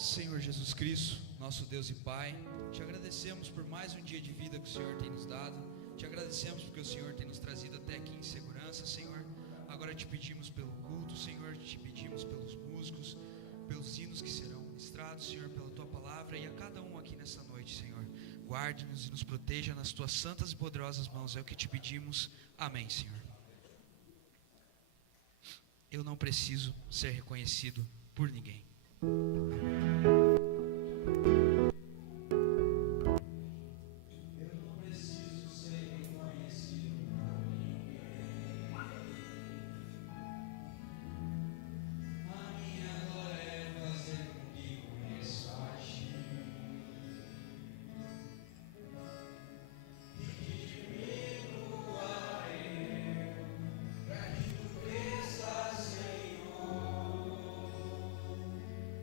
Senhor Jesus Cristo, nosso Deus e Pai, te agradecemos por mais um dia de vida que o Senhor tem nos dado. Te agradecemos porque o Senhor tem nos trazido até aqui em segurança, Senhor. Agora te pedimos pelo culto, Senhor, te pedimos pelos músicos, pelos hinos que serão ministrados, Senhor, pela tua palavra, e a cada um aqui nessa noite, Senhor. Guarde-nos e nos proteja nas tuas santas e poderosas mãos, é o que te pedimos. Amém, Senhor. Eu não preciso ser reconhecido por ninguém.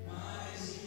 Mais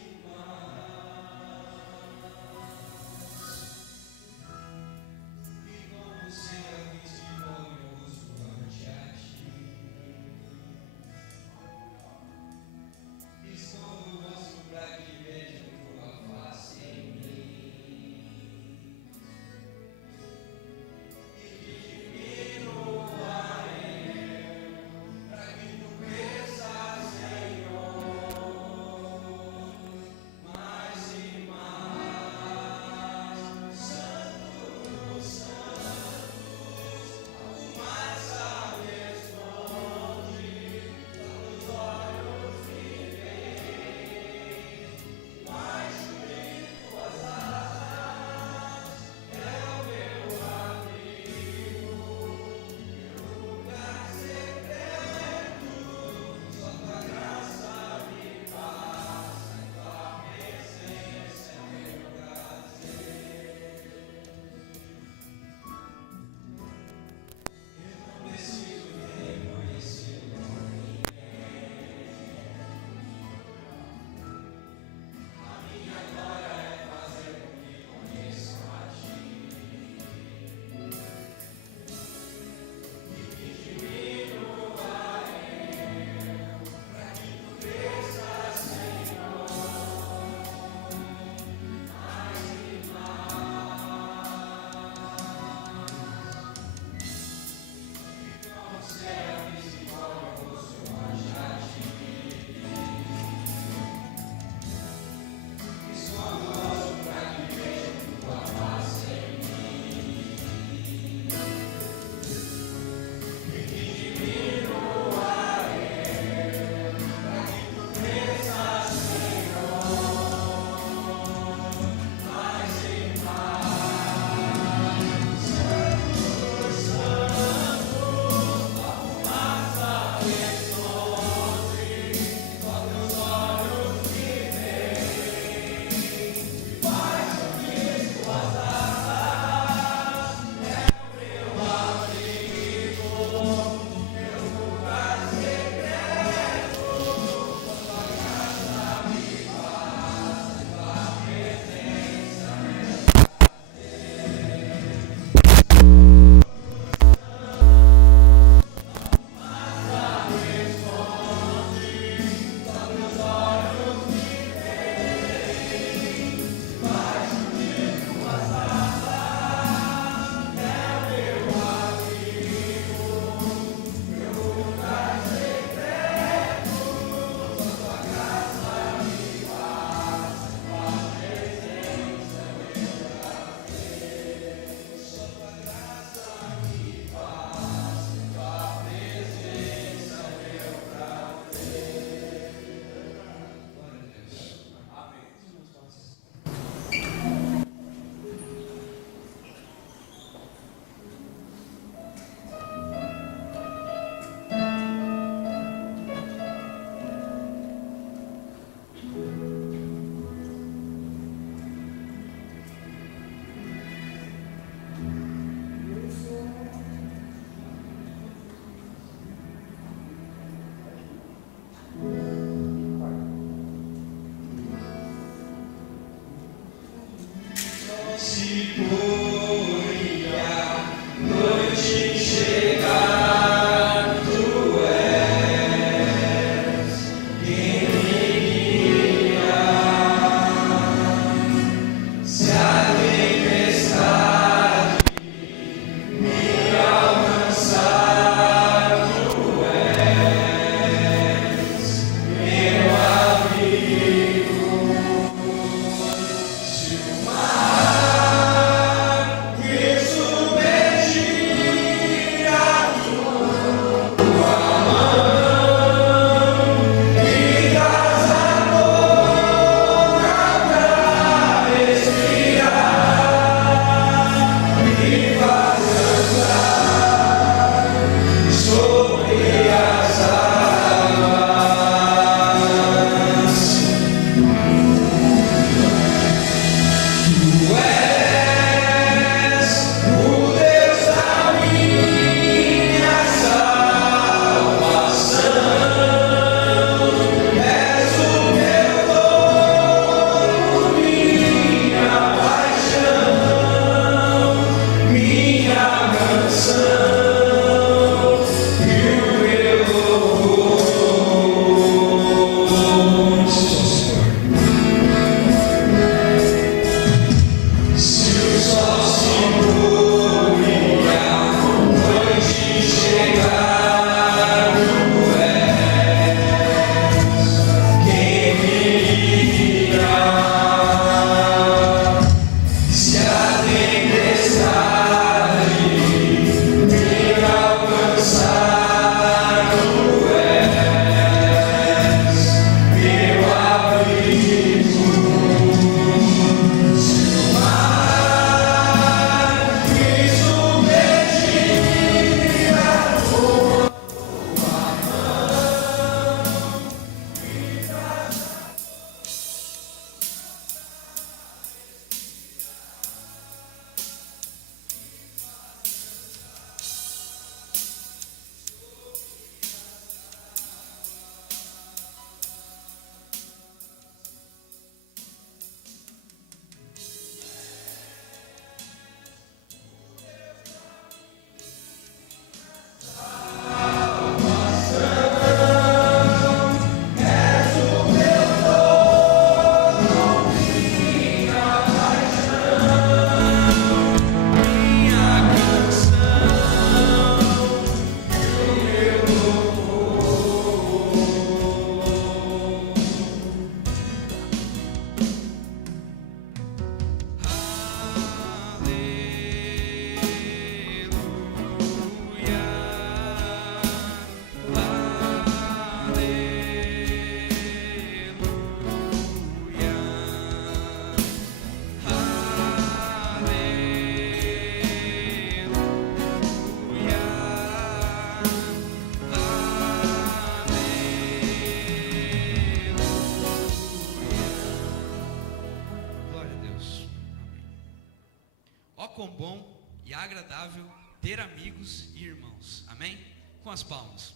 quão bom e agradável ter amigos e irmãos. Amém? Com as palmas.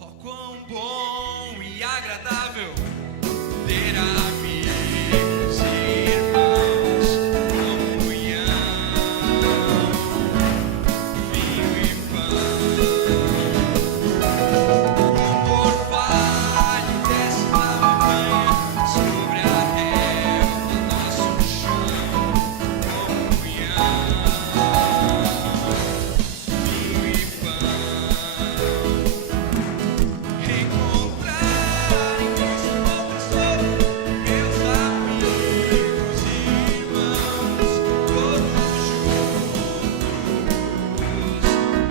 Ó quão bom e agradável ter amigos e irmãos, comunhão, vinho e pão. O orvalho desce da montanha sobre a relva, nosso chão, comunhão, vinho e pão. Encontrar em Cristo uma pessoa, meus amigos e irmãos, todos juntos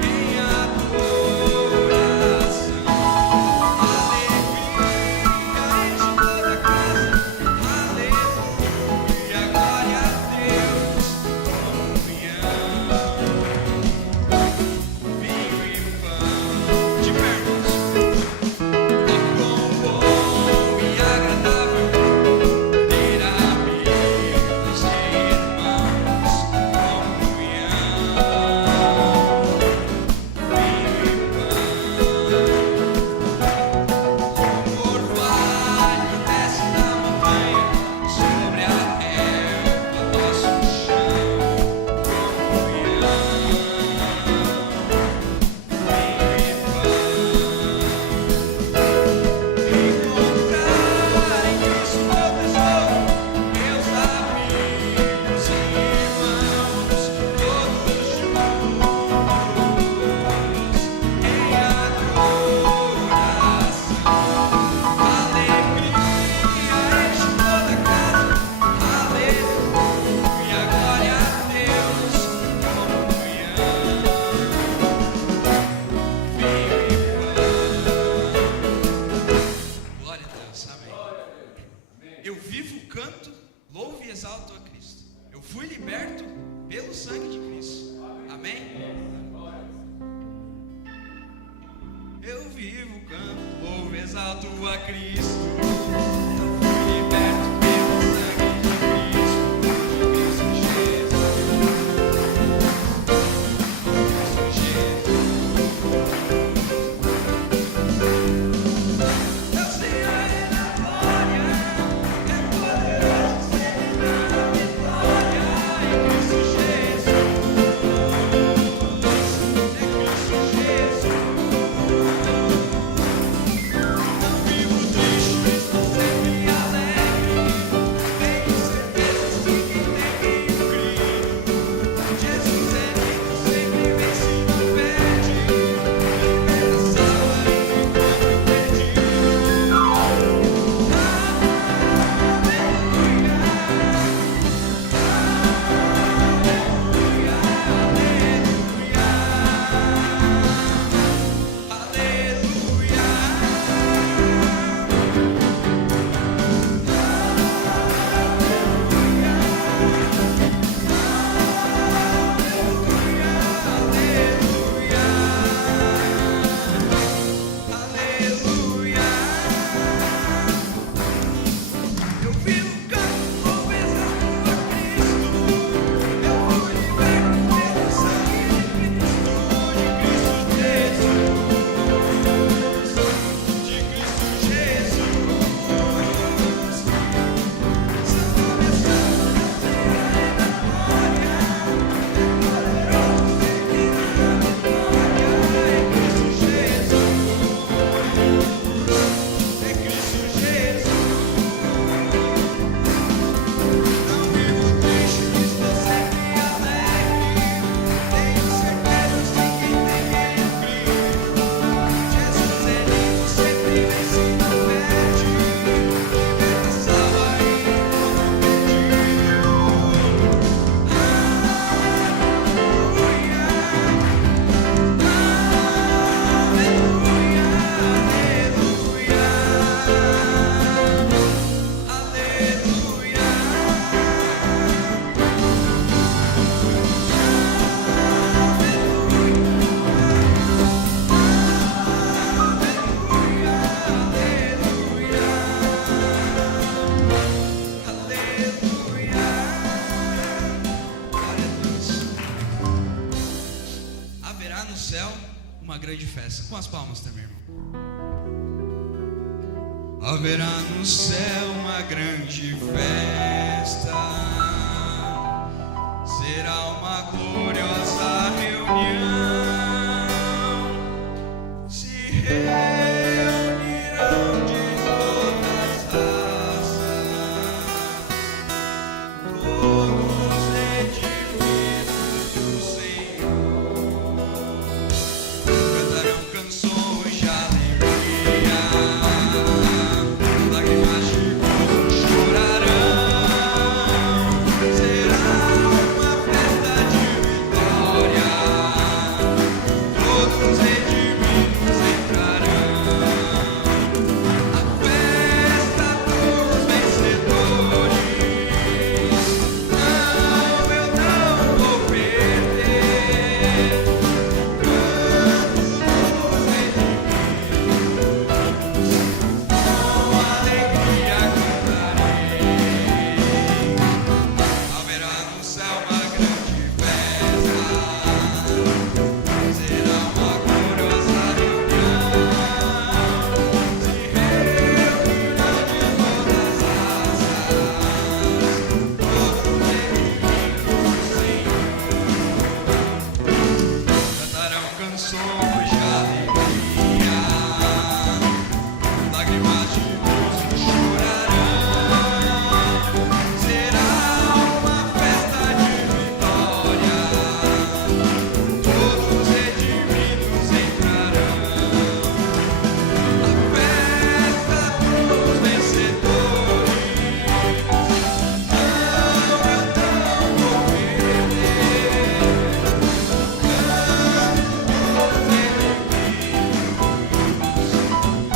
em adoração. Alegria enche toda a casa, aleluia, glória a Deus, comunhão, vinho e pão. De pernas. Ó quão bom e agradável ter amigos e irmãos, comunhão, vinho e pão. O orvalho desce da montanha sobre a relva, nosso chão, comunhão, vinho e pão. Encontrar em Cristo uma pessoa, meus amigos e irmãos, todos juntos em adoração. Alegria enche toda a casa, aleluia, glória a Deus, comunhão, vinho e pão. Glória a Deus, amém. Eu vivo, canto, louvo e exalto a Cristo. Eu fui liberto pelo sangue de Cristo. Amém? Eu vivo, canto, louvo e exalto a Cristo. Eu fui liberto pelo sangue de Cristo. Cristo Jesus. Cristo Jesus. Eu sei a glória, é poderoso ser na vitória em Cristo Jesus. É Cristo Jesus. Não vivo triste, estou sempre grande festa. Com as palmas também, irmão. Haverá no céu uma grande festa, será uma gloriosa reunião, se reunirão de todas as raças, todos redimidos do Senhor, cantarão canções de alegria, lágrimas de gozo chorarão, será uma festa de vitória, todos redimidos entrarão, a festa dos vencedores, não, eu não vou perder, canto dos redimidos, com alegria cantarei. Haverá no céu uma grande festa, será uma gloriosa reunião, se reunirão de todas as raças, todos redimidos do Senhor, cantarão canções de alegria, lágrimas de gozo chorarão, será uma festa de vitória, todos redimidos entrarão, a festa dos vencedores, não, eu não vou perder, canto dos redimidos, com alegria cantarei, a festa dos vencedores, não, eu não vou perder, canto dos redimidos,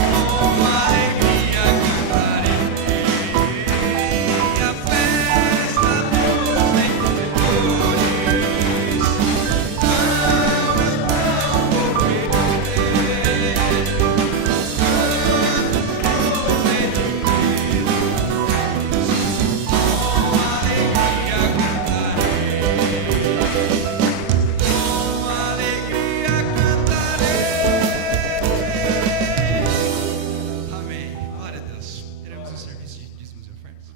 com alegria cantarei, amém. Glória a Deus. Teremos o serviço de dízimos e ofertas.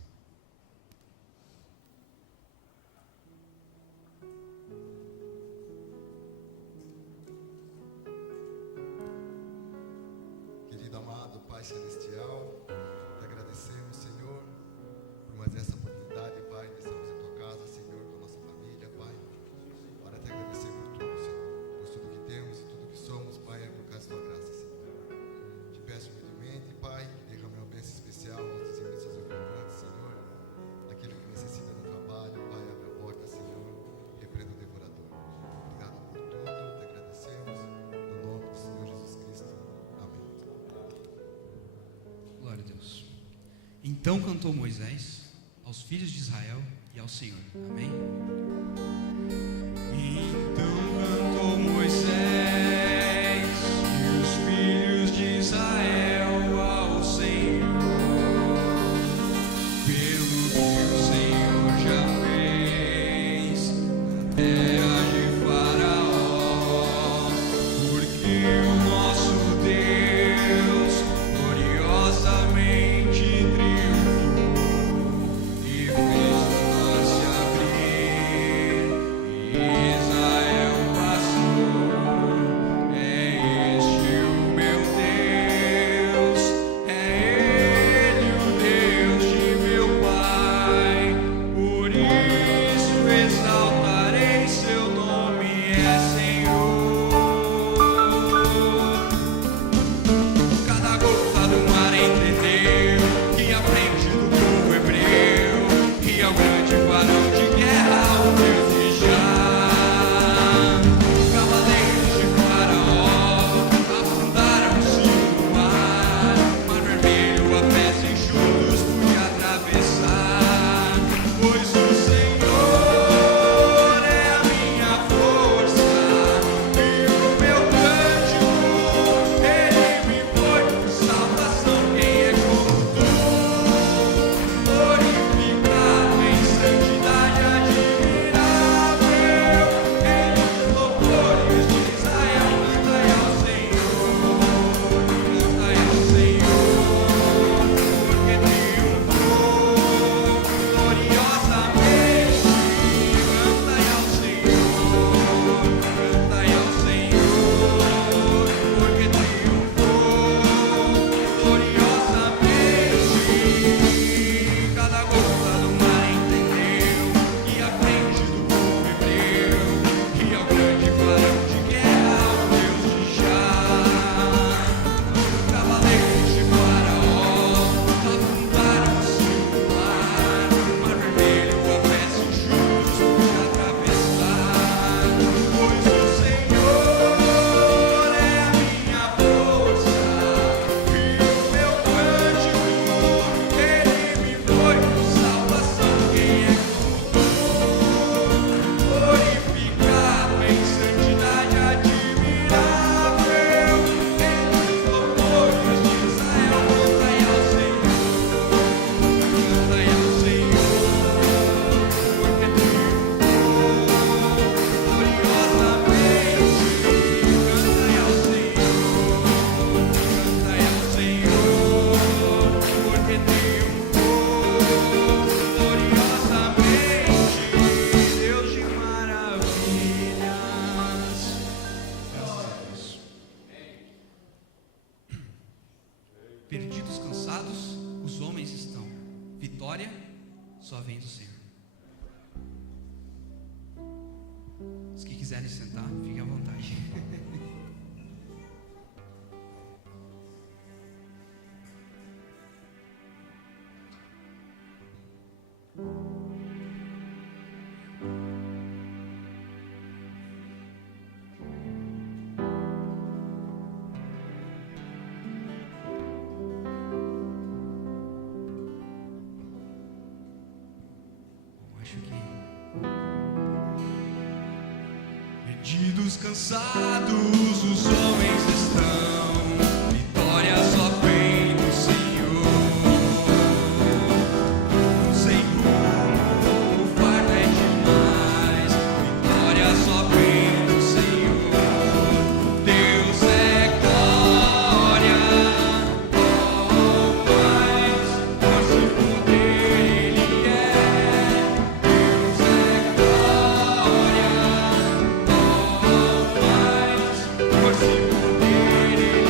Querido amado Pai Celestial, te agradecemos, Senhor, por mais essa oportunidade, Pai, de estarmos em tua casa, Senhor, com a nossa família, Pai. Para te agradecer por tudo, Senhor, por tudo que temos e tudo que somos, Pai, é por causa da tua graça, Senhor. Te peço humildemente, Pai, que derrame uma bênção especial nos serviços ofertantes, Senhor, aquele que necessita do trabalho, Pai, abre a porta, Senhor, repreenda o devorador. Obrigado por tudo, te agradecemos, no nome do Senhor Jesus Cristo. Amém. Glória a Deus. Então cantou Moisés aos filhos de Israel e ao Senhor. Amém. Então cantou Moisés e os filhos de Israel ao Senhor, pelo que o Senhor já fez na terra de Faraó, porque o nosso Deus gloriosamente triunfou e fez o mar se abrir Perdidos, cansados, os homens estão. Vitória só vem do Senhor. Os que quiserem sentar, fiquem à vontade. Perdidos, cansados, os homens estão. Vitória só vem do Senhor. Sem rumo, o fardo é demais. Vitória só vem do Senhor. Deus é glória, oh, mais força e poder Ele é. Deus é glória, força e poder Ele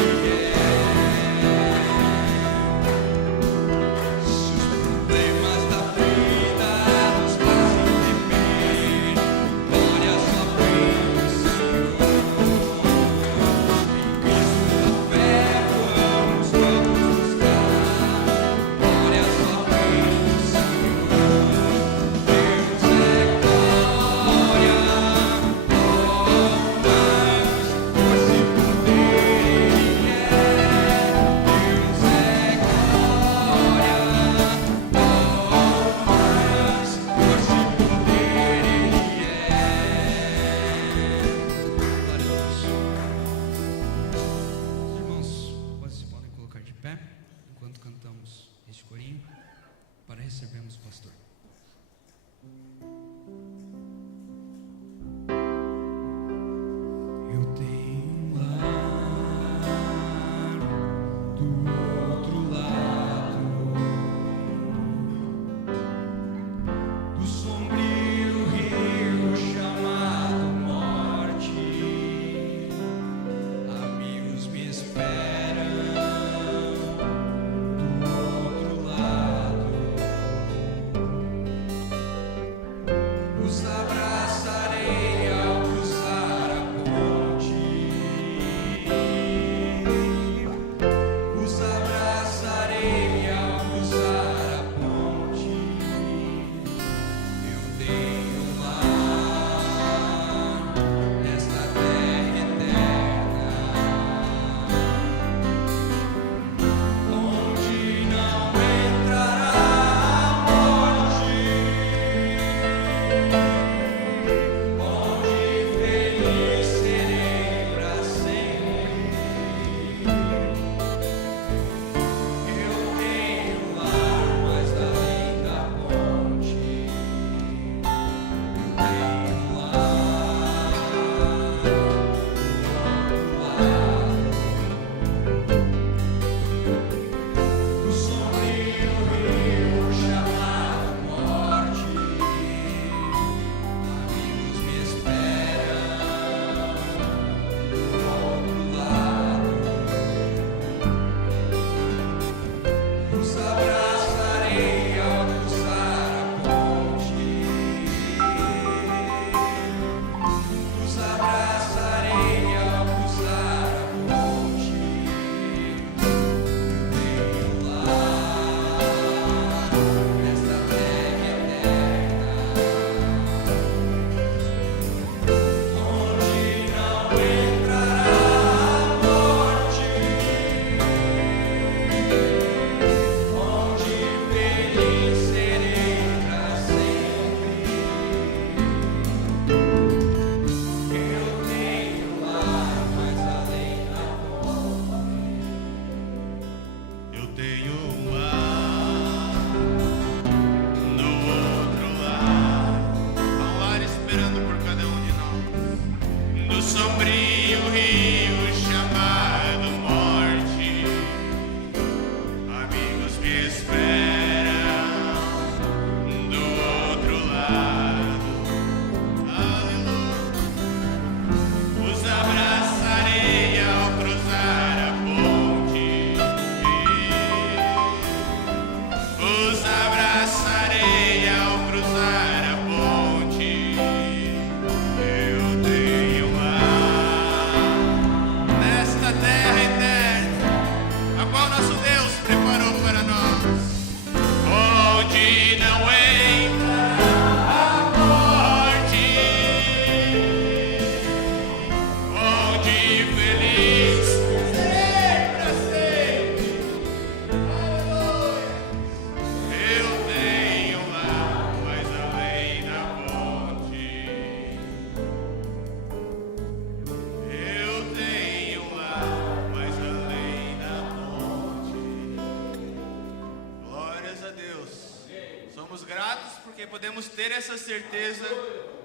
gratos porque podemos ter essa certeza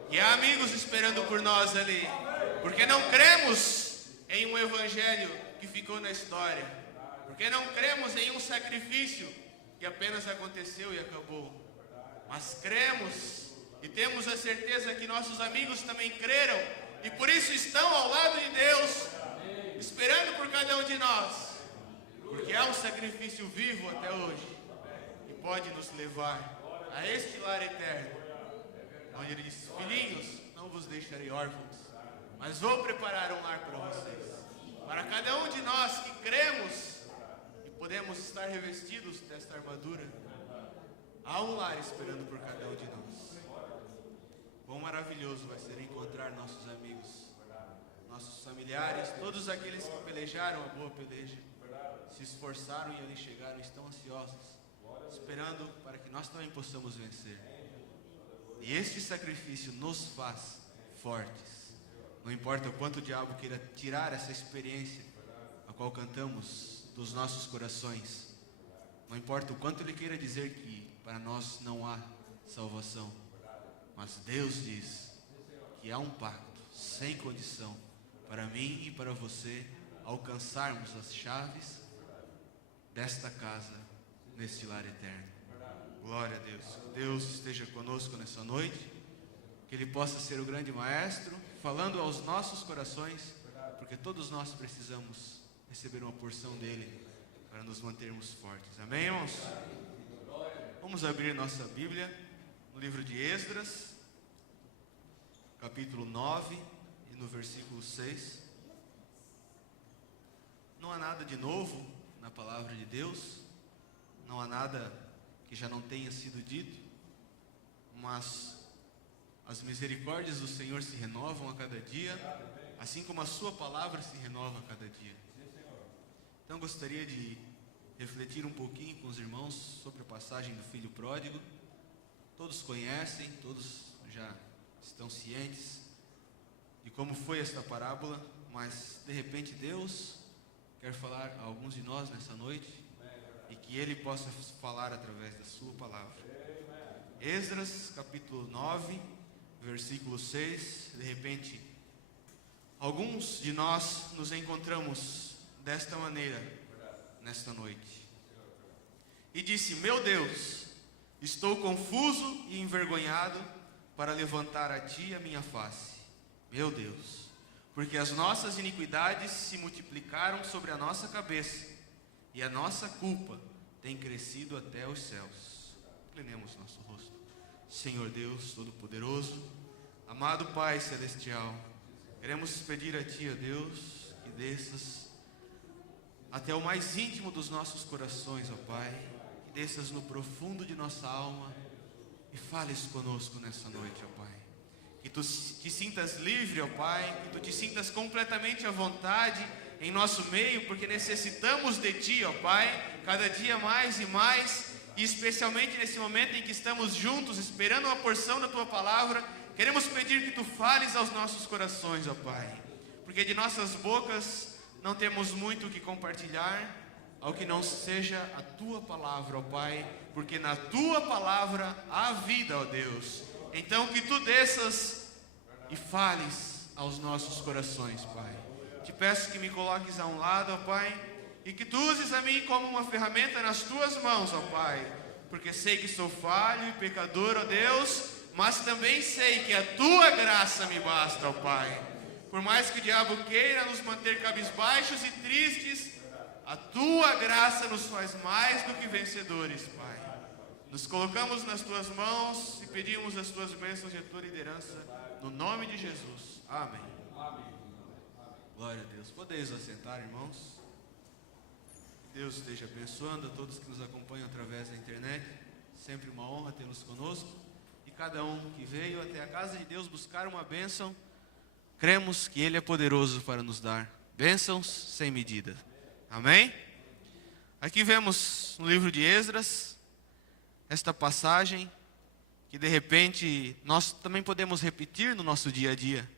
que há amigos esperando por nós ali. Porque não cremos em um evangelho que ficou na história. Porque não cremos em um sacrifício que apenas aconteceu e acabou. Mas cremos e temos a certeza que nossos amigos também creram e por isso estão ao lado de Deus, esperando por cada um de nós. Porque há um sacrifício vivo até hoje que pode nos levar a este lar eterno, onde ele diz: filhinhos, não vos deixarei órfãos, mas vou preparar um lar para vocês. Para cada um de nós que cremos e podemos estar revestidos desta armadura, há um lar esperando por cada um de nós. Quão maravilhoso vai ser encontrar nossos amigos, nossos familiares, todos aqueles que pelejaram a boa peleja, se esforçaram e ali chegaram, estão ansiosos, esperando para que nós também possamos vencer. E este sacrifício nos faz fortes. Não importa o quanto o diabo queira tirar essa experiência a qual cantamos dos nossos corações. Não importa o quanto ele queira dizer que para nós não há salvação. Mas Deus diz que há um pacto sem condição para mim e para você alcançarmos as chaves desta casa, neste lar eterno. Glória a Deus. Que Deus esteja conosco nessa noite. Que Ele possa ser o grande maestro, falando aos nossos corações, porque todos nós precisamos receber uma porção dEle para nos mantermos fortes. Amém, irmãos? Vamos abrir nossa Bíblia no livro de Esdras, capítulo 9 e no versículo 6. Não há nada de novo na palavra de Deus, não há nada que já não tenha sido dito, mas as misericórdias do Senhor se renovam a cada dia, assim como a sua palavra se renova a cada dia. Então gostaria de refletir um pouquinho com os irmãos sobre a passagem do filho pródigo. Todos conhecem, todos já estão cientes de como foi esta parábola, mas de repente Deus quer falar a alguns de nós nessa noite e que Ele possa falar através da sua palavra. Esdras capítulo 9, versículo 6. De repente, alguns de nós nos encontramos desta maneira nesta noite. E disse: meu Deus, estou confuso e envergonhado para levantar a ti a minha face. Meu Deus, porque as nossas iniquidades se multiplicaram sobre a nossa cabeça, e a nossa culpa tem crescido até os céus. Inclinemos nosso rosto. Senhor Deus Todo-Poderoso, amado Pai Celestial, queremos pedir a Ti, ó Deus, que desças até o mais íntimo dos nossos corações, ó Pai, que desças no profundo de nossa alma e fales conosco nessa noite, ó Pai. Que Tu te sintas livre, ó Pai, que Tu te sintas completamente à vontade em nosso meio, porque necessitamos de Ti, ó Pai, cada dia mais e mais, e especialmente nesse momento em que estamos juntos, esperando uma porção da Tua palavra, queremos pedir que Tu fales aos nossos corações, ó Pai, porque de nossas bocas não temos muito o que compartilhar, ao que não seja a Tua palavra, ó Pai, porque na Tua palavra há vida, ó Deus. Então que Tu desças e fales aos nossos corações, Pai. Te peço que me coloques a um lado, ó Pai, e que Tu uses a mim como uma ferramenta nas Tuas mãos, ó Pai, porque sei que sou falho e pecador, ó Deus, mas também sei que a Tua graça me basta, ó Pai. Por mais que o diabo queira nos manter cabisbaixos e tristes, a Tua graça nos faz mais do que vencedores, Pai. Nos colocamos nas Tuas mãos e pedimos as Tuas bênçãos e a Tua liderança, no nome de Jesus. Amém. Glória a Deus. Podeis assentar, irmãos. Deus esteja abençoando a todos que nos acompanham através da internet. Sempre uma honra tê-los conosco. E cada um que veio até a casa de Deus buscar uma bênção, cremos que Ele é poderoso para nos dar bênçãos sem medida. Amém? Aqui vemos no livro de Esdras esta passagem que de repente nós também podemos repetir no nosso dia a dia.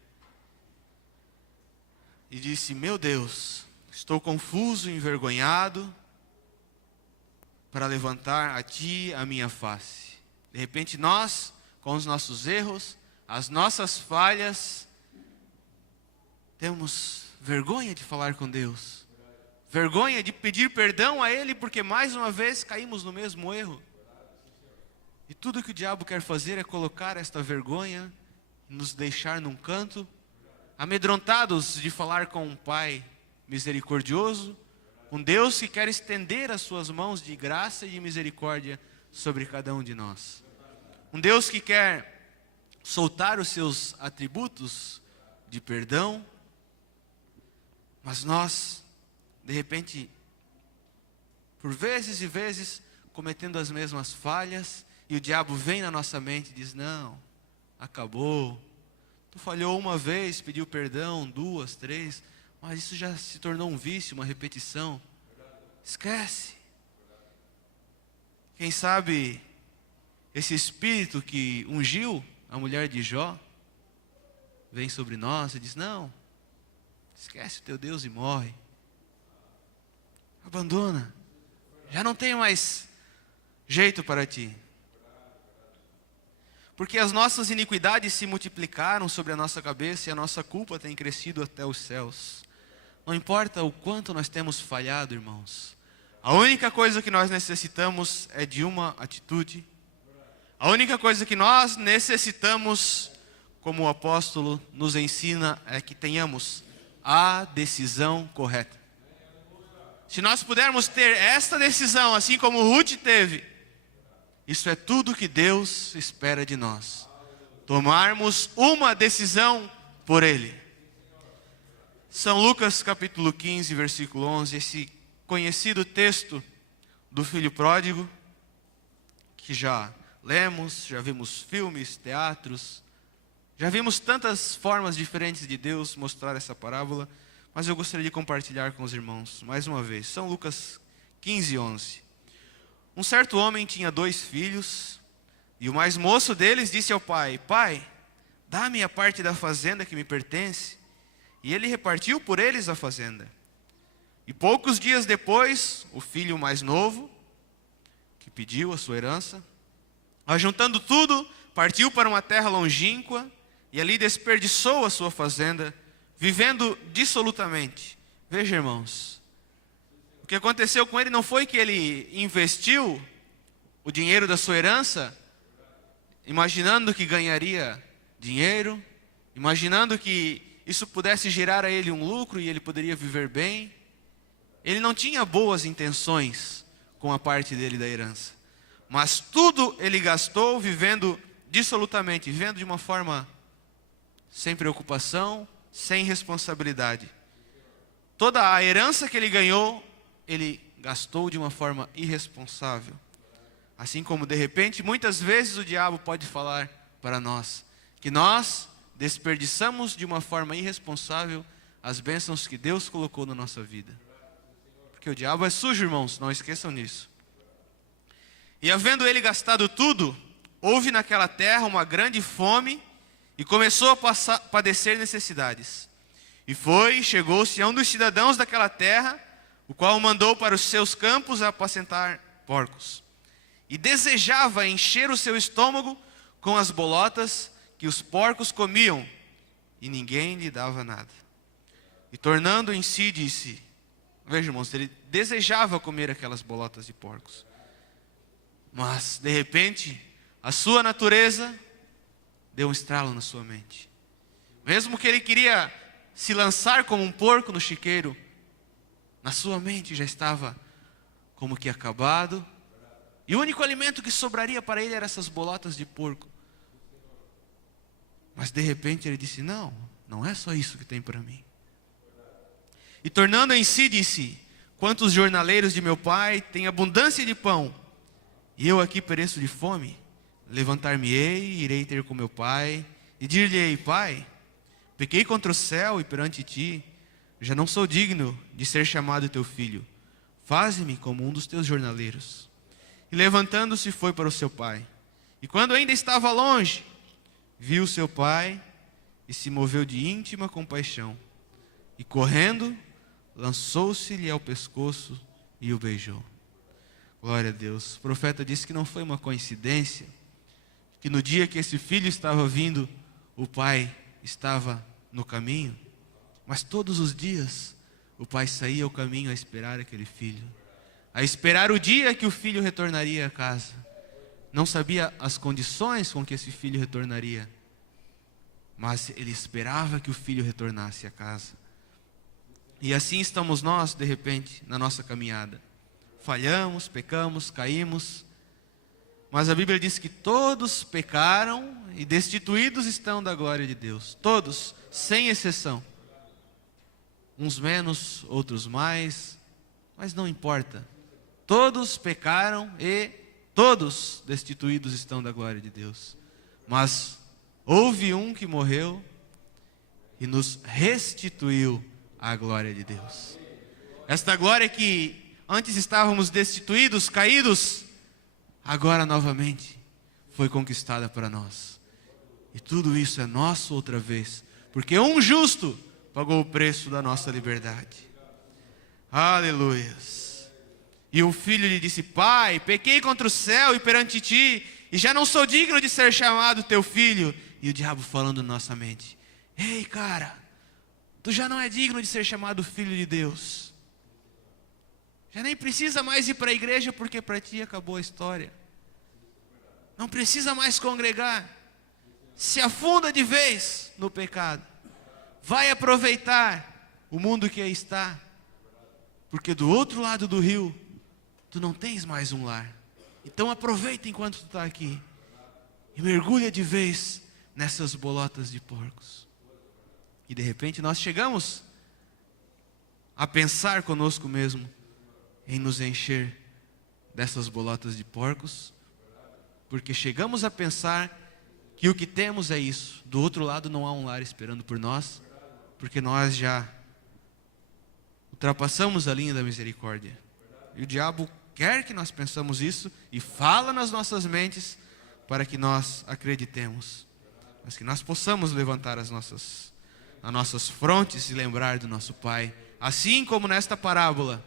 E disse: meu Deus, estou confuso e envergonhado para levantar a Ti a minha face. De repente nós, com os nossos erros, as nossas falhas, temos vergonha de falar com Deus. Vergonha de pedir perdão a Ele, porque mais uma vez caímos no mesmo erro. E tudo que o diabo quer fazer é colocar esta vergonha, nos deixar num canto, amedrontados de falar com um Pai misericordioso, um Deus que quer estender as suas mãos de graça e de misericórdia sobre cada um de nós. Um Deus que quer soltar os seus atributos de perdão, mas nós, de repente, por vezes e vezes, cometendo as mesmas falhas, e o diabo vem na nossa mente e diz: não, acabou, tu falhou uma vez, pediu perdão, 2, 3, mas isso já se tornou um vício, uma repetição. Esquece. Quem sabe esse espírito que ungiu a mulher de Jó vem sobre nós e diz: não, esquece o teu Deus e morre. Abandona. Já não tem mais jeito para ti. Porque as nossas iniquidades se multiplicaram sobre a nossa cabeça e a nossa culpa tem crescido até os céus. Não importa o quanto nós temos falhado, irmãos. A única coisa que nós necessitamos é de uma atitude. A única coisa que nós necessitamos, como o apóstolo nos ensina, é que tenhamos a decisão correta. Se nós pudermos ter esta decisão, assim como Ruth teve, isso é tudo que Deus espera de nós. Tomarmos uma decisão por Ele. São Lucas capítulo 15, versículo 11, esse conhecido texto do filho pródigo, que já lemos, já vimos filmes, teatros, já vimos tantas formas diferentes de Deus mostrar essa parábola, mas eu gostaria de compartilhar com os irmãos, mais uma vez. São Lucas 15, 11. Um certo homem tinha 2 filhos, e o mais moço deles disse ao pai: pai, dá-me a parte da fazenda que me pertence. E ele repartiu por eles a fazenda. E poucos dias depois, o filho mais novo, que pediu a sua herança, ajuntando tudo, partiu para uma terra longínqua, e ali desperdiçou a sua fazenda, vivendo dissolutamente. Veja, irmãos, o que aconteceu com ele não foi que ele investiu o dinheiro da sua herança, imaginando que ganharia dinheiro, imaginando que isso pudesse gerar a ele um lucro e ele poderia viver bem. Ele não tinha boas intenções com a parte dele da herança, mas tudo ele gastou vivendo dissolutamente, vivendo de uma forma sem preocupação, sem responsabilidade. Toda a herança que ele ganhou, ele gastou de uma forma irresponsável. Assim como, de repente, muitas vezes o diabo pode falar para nós que nós desperdiçamos de uma forma irresponsável as bênçãos que Deus colocou na nossa vida. Porque o diabo é sujo, irmãos, não esqueçam disso. E havendo ele gastado tudo, houve naquela terra uma grande fome e começou a padecer necessidades. E chegou-se a um dos cidadãos daquela terra, o qual o mandou para os seus campos a apacentar porcos. E desejava encher o seu estômago com as bolotas que os porcos comiam, e ninguém lhe dava nada. E tornando em si, disse, veja, irmãos, ele desejava comer aquelas bolotas de porcos. Mas, de repente, a sua natureza deu um estralo na sua mente. Mesmo que ele queria se lançar como um porco no chiqueiro, na sua mente já estava como que acabado. E o único alimento que sobraria para ele eram essas bolotas de porco. Mas de repente ele disse, não é só isso que tem para mim. E tornando em si, disse, quantos jornaleiros de meu pai têm abundância de pão, e eu aqui pereço de fome? Levantar-me-ei, irei ter com meu pai, e dir-lhe-ei, pai, pequei contra o céu e perante ti, já não sou digno de ser chamado teu filho. Faze-me como um dos teus jornaleiros. E levantando-se foi para o seu pai. E quando ainda estava longe, viu seu pai e se moveu de íntima compaixão. E correndo, lançou-se-lhe ao pescoço e o beijou. Glória a Deus. O profeta disse que não foi uma coincidência que no dia que esse filho estava vindo, o pai estava no caminho, mas todos os dias o pai saía ao caminho a esperar aquele filho, a esperar o dia que o filho retornaria a casa. Não sabia as condições com que esse filho retornaria, mas ele esperava que o filho retornasse a casa. E assim estamos nós, de repente, na nossa caminhada. Falhamos, pecamos, caímos, mas a Bíblia diz que todos pecaram e destituídos estão da glória de Deus. Todos, sem exceção. Uns menos, outros mais, mas não importa. Todos pecaram e todos destituídos estão da glória de Deus. Mas houve um que morreu e nos restituiu à glória de Deus. Esta glória que antes estávamos destituídos, caídos, agora novamente foi conquistada para nós. E tudo isso é nosso outra vez, porque um justo pagou o preço da nossa liberdade. Aleluias. E o filho lhe disse: Pai, pequei contra o céu e perante ti, e já não sou digno de ser chamado teu filho. E o diabo falando na nossa mente: Ei, cara, tu já não é digno de ser chamado filho de Deus. Já nem precisa mais ir para a igreja, porque para ti acabou a história. Não precisa mais congregar. Se afunda de vez no pecado. Vai aproveitar o mundo que aí está, porque do outro lado do rio tu não tens mais um lar. Então aproveita enquanto tu está aqui e mergulha de vez nessas bolotas de porcos. E de repente nós chegamos a pensar conosco mesmo em nos encher dessas bolotas de porcos, porque chegamos a pensar que o que temos é isso. Do outro lado não há um lar esperando por nós, porque nós já ultrapassamos a linha da misericórdia. E o diabo quer que nós pensamos isso e fala nas nossas mentes para que nós acreditemos, mas que nós possamos levantar as nossas frontes e lembrar do nosso Pai. Assim como nesta parábola,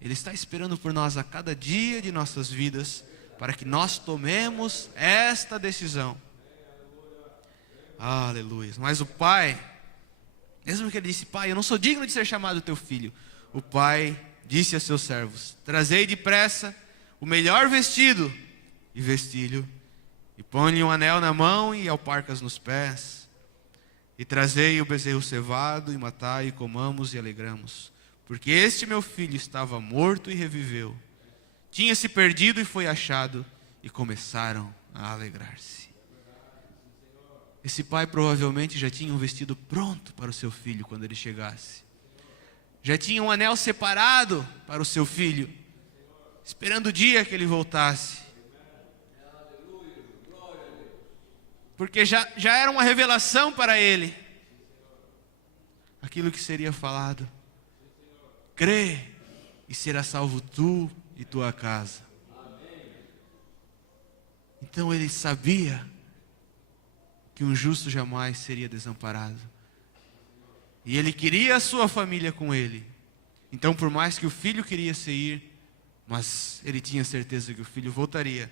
Ele está esperando por nós a cada dia de nossas vidas, para que nós tomemos esta decisão. Aleluia. Mas o pai, mesmo que ele disse: Pai, eu não sou digno de ser chamado teu filho, o pai disse a seus servos: Trazei depressa o melhor vestido e vestilho, e põe-lhe um anel na mão e alparcas nos pés, e trazei o bezerro cevado, e matai, e comamos e alegramos, porque este meu filho estava morto e reviveu, tinha se perdido e foi achado, e começaram a alegrar-se. Esse pai provavelmente já tinha um vestido pronto para o seu filho quando ele chegasse. Já tinha um anel separado para o seu filho, esperando o dia que ele voltasse. Porque já era uma revelação para ele aquilo que seria falado: crê e será salvo tu e tua casa. Então ele sabia que um justo jamais seria desamparado, e ele queria a sua família com ele. Então, por mais que o filho queria se ir, mas ele tinha certeza que o filho voltaria,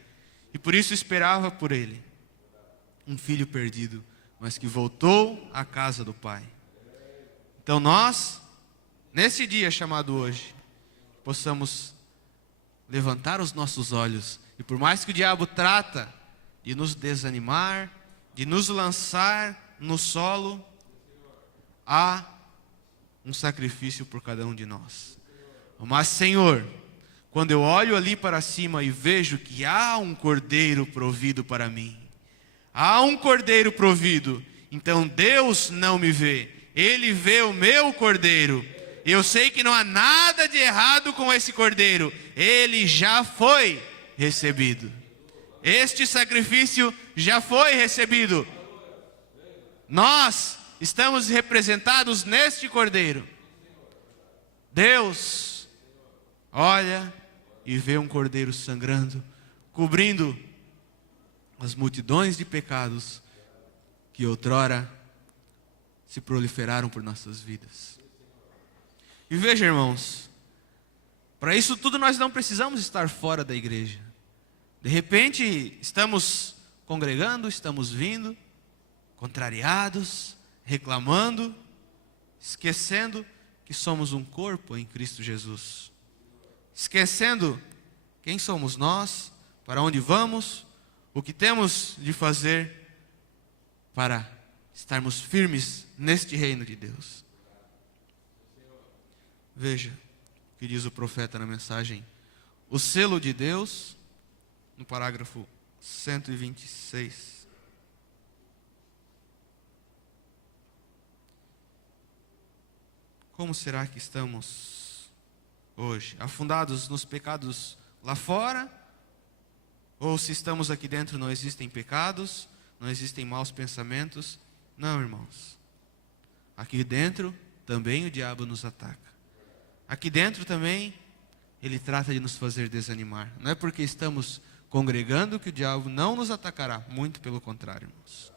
e por isso esperava por ele. Um filho perdido, mas que voltou à casa do pai. Então nós, nesse dia chamado hoje, possamos levantar os nossos olhos, e por mais que o diabo trata de nos desanimar, de nos lançar no solo, há um sacrifício por cada um de nós. Mas, Senhor, quando eu olho ali para cima e vejo que há um cordeiro provido para mim, há um cordeiro provido, então Deus não me vê, Ele vê o meu cordeiro. Eu sei que não há nada de errado com esse cordeiro, ele já foi recebido. Este sacrifício já foi recebido. Nós estamos representados neste cordeiro. Deus olha e vê um cordeiro sangrando, cobrindo as multidões de pecados que outrora se proliferaram por nossas vidas. E veja, irmãos, para isso tudo nós não precisamos estar fora da igreja. De repente, estamos congregando, estamos vindo, contrariados, reclamando, esquecendo que somos um corpo em Cristo Jesus. Esquecendo quem somos nós, para onde vamos, o que temos de fazer para estarmos firmes neste reino de Deus. Veja o que diz o profeta na mensagem. O selo de Deus, no parágrafo 126. Como será que estamos hoje? Afundados nos pecados lá fora? Ou se estamos aqui dentro não existem pecados, não existem maus pensamentos? Não, irmãos. Aqui dentro também o diabo nos ataca. Aqui dentro também ele trata de nos fazer desanimar. Não é porque estamos congregando que o diabo não nos atacará. Muito pelo contrário, irmãos.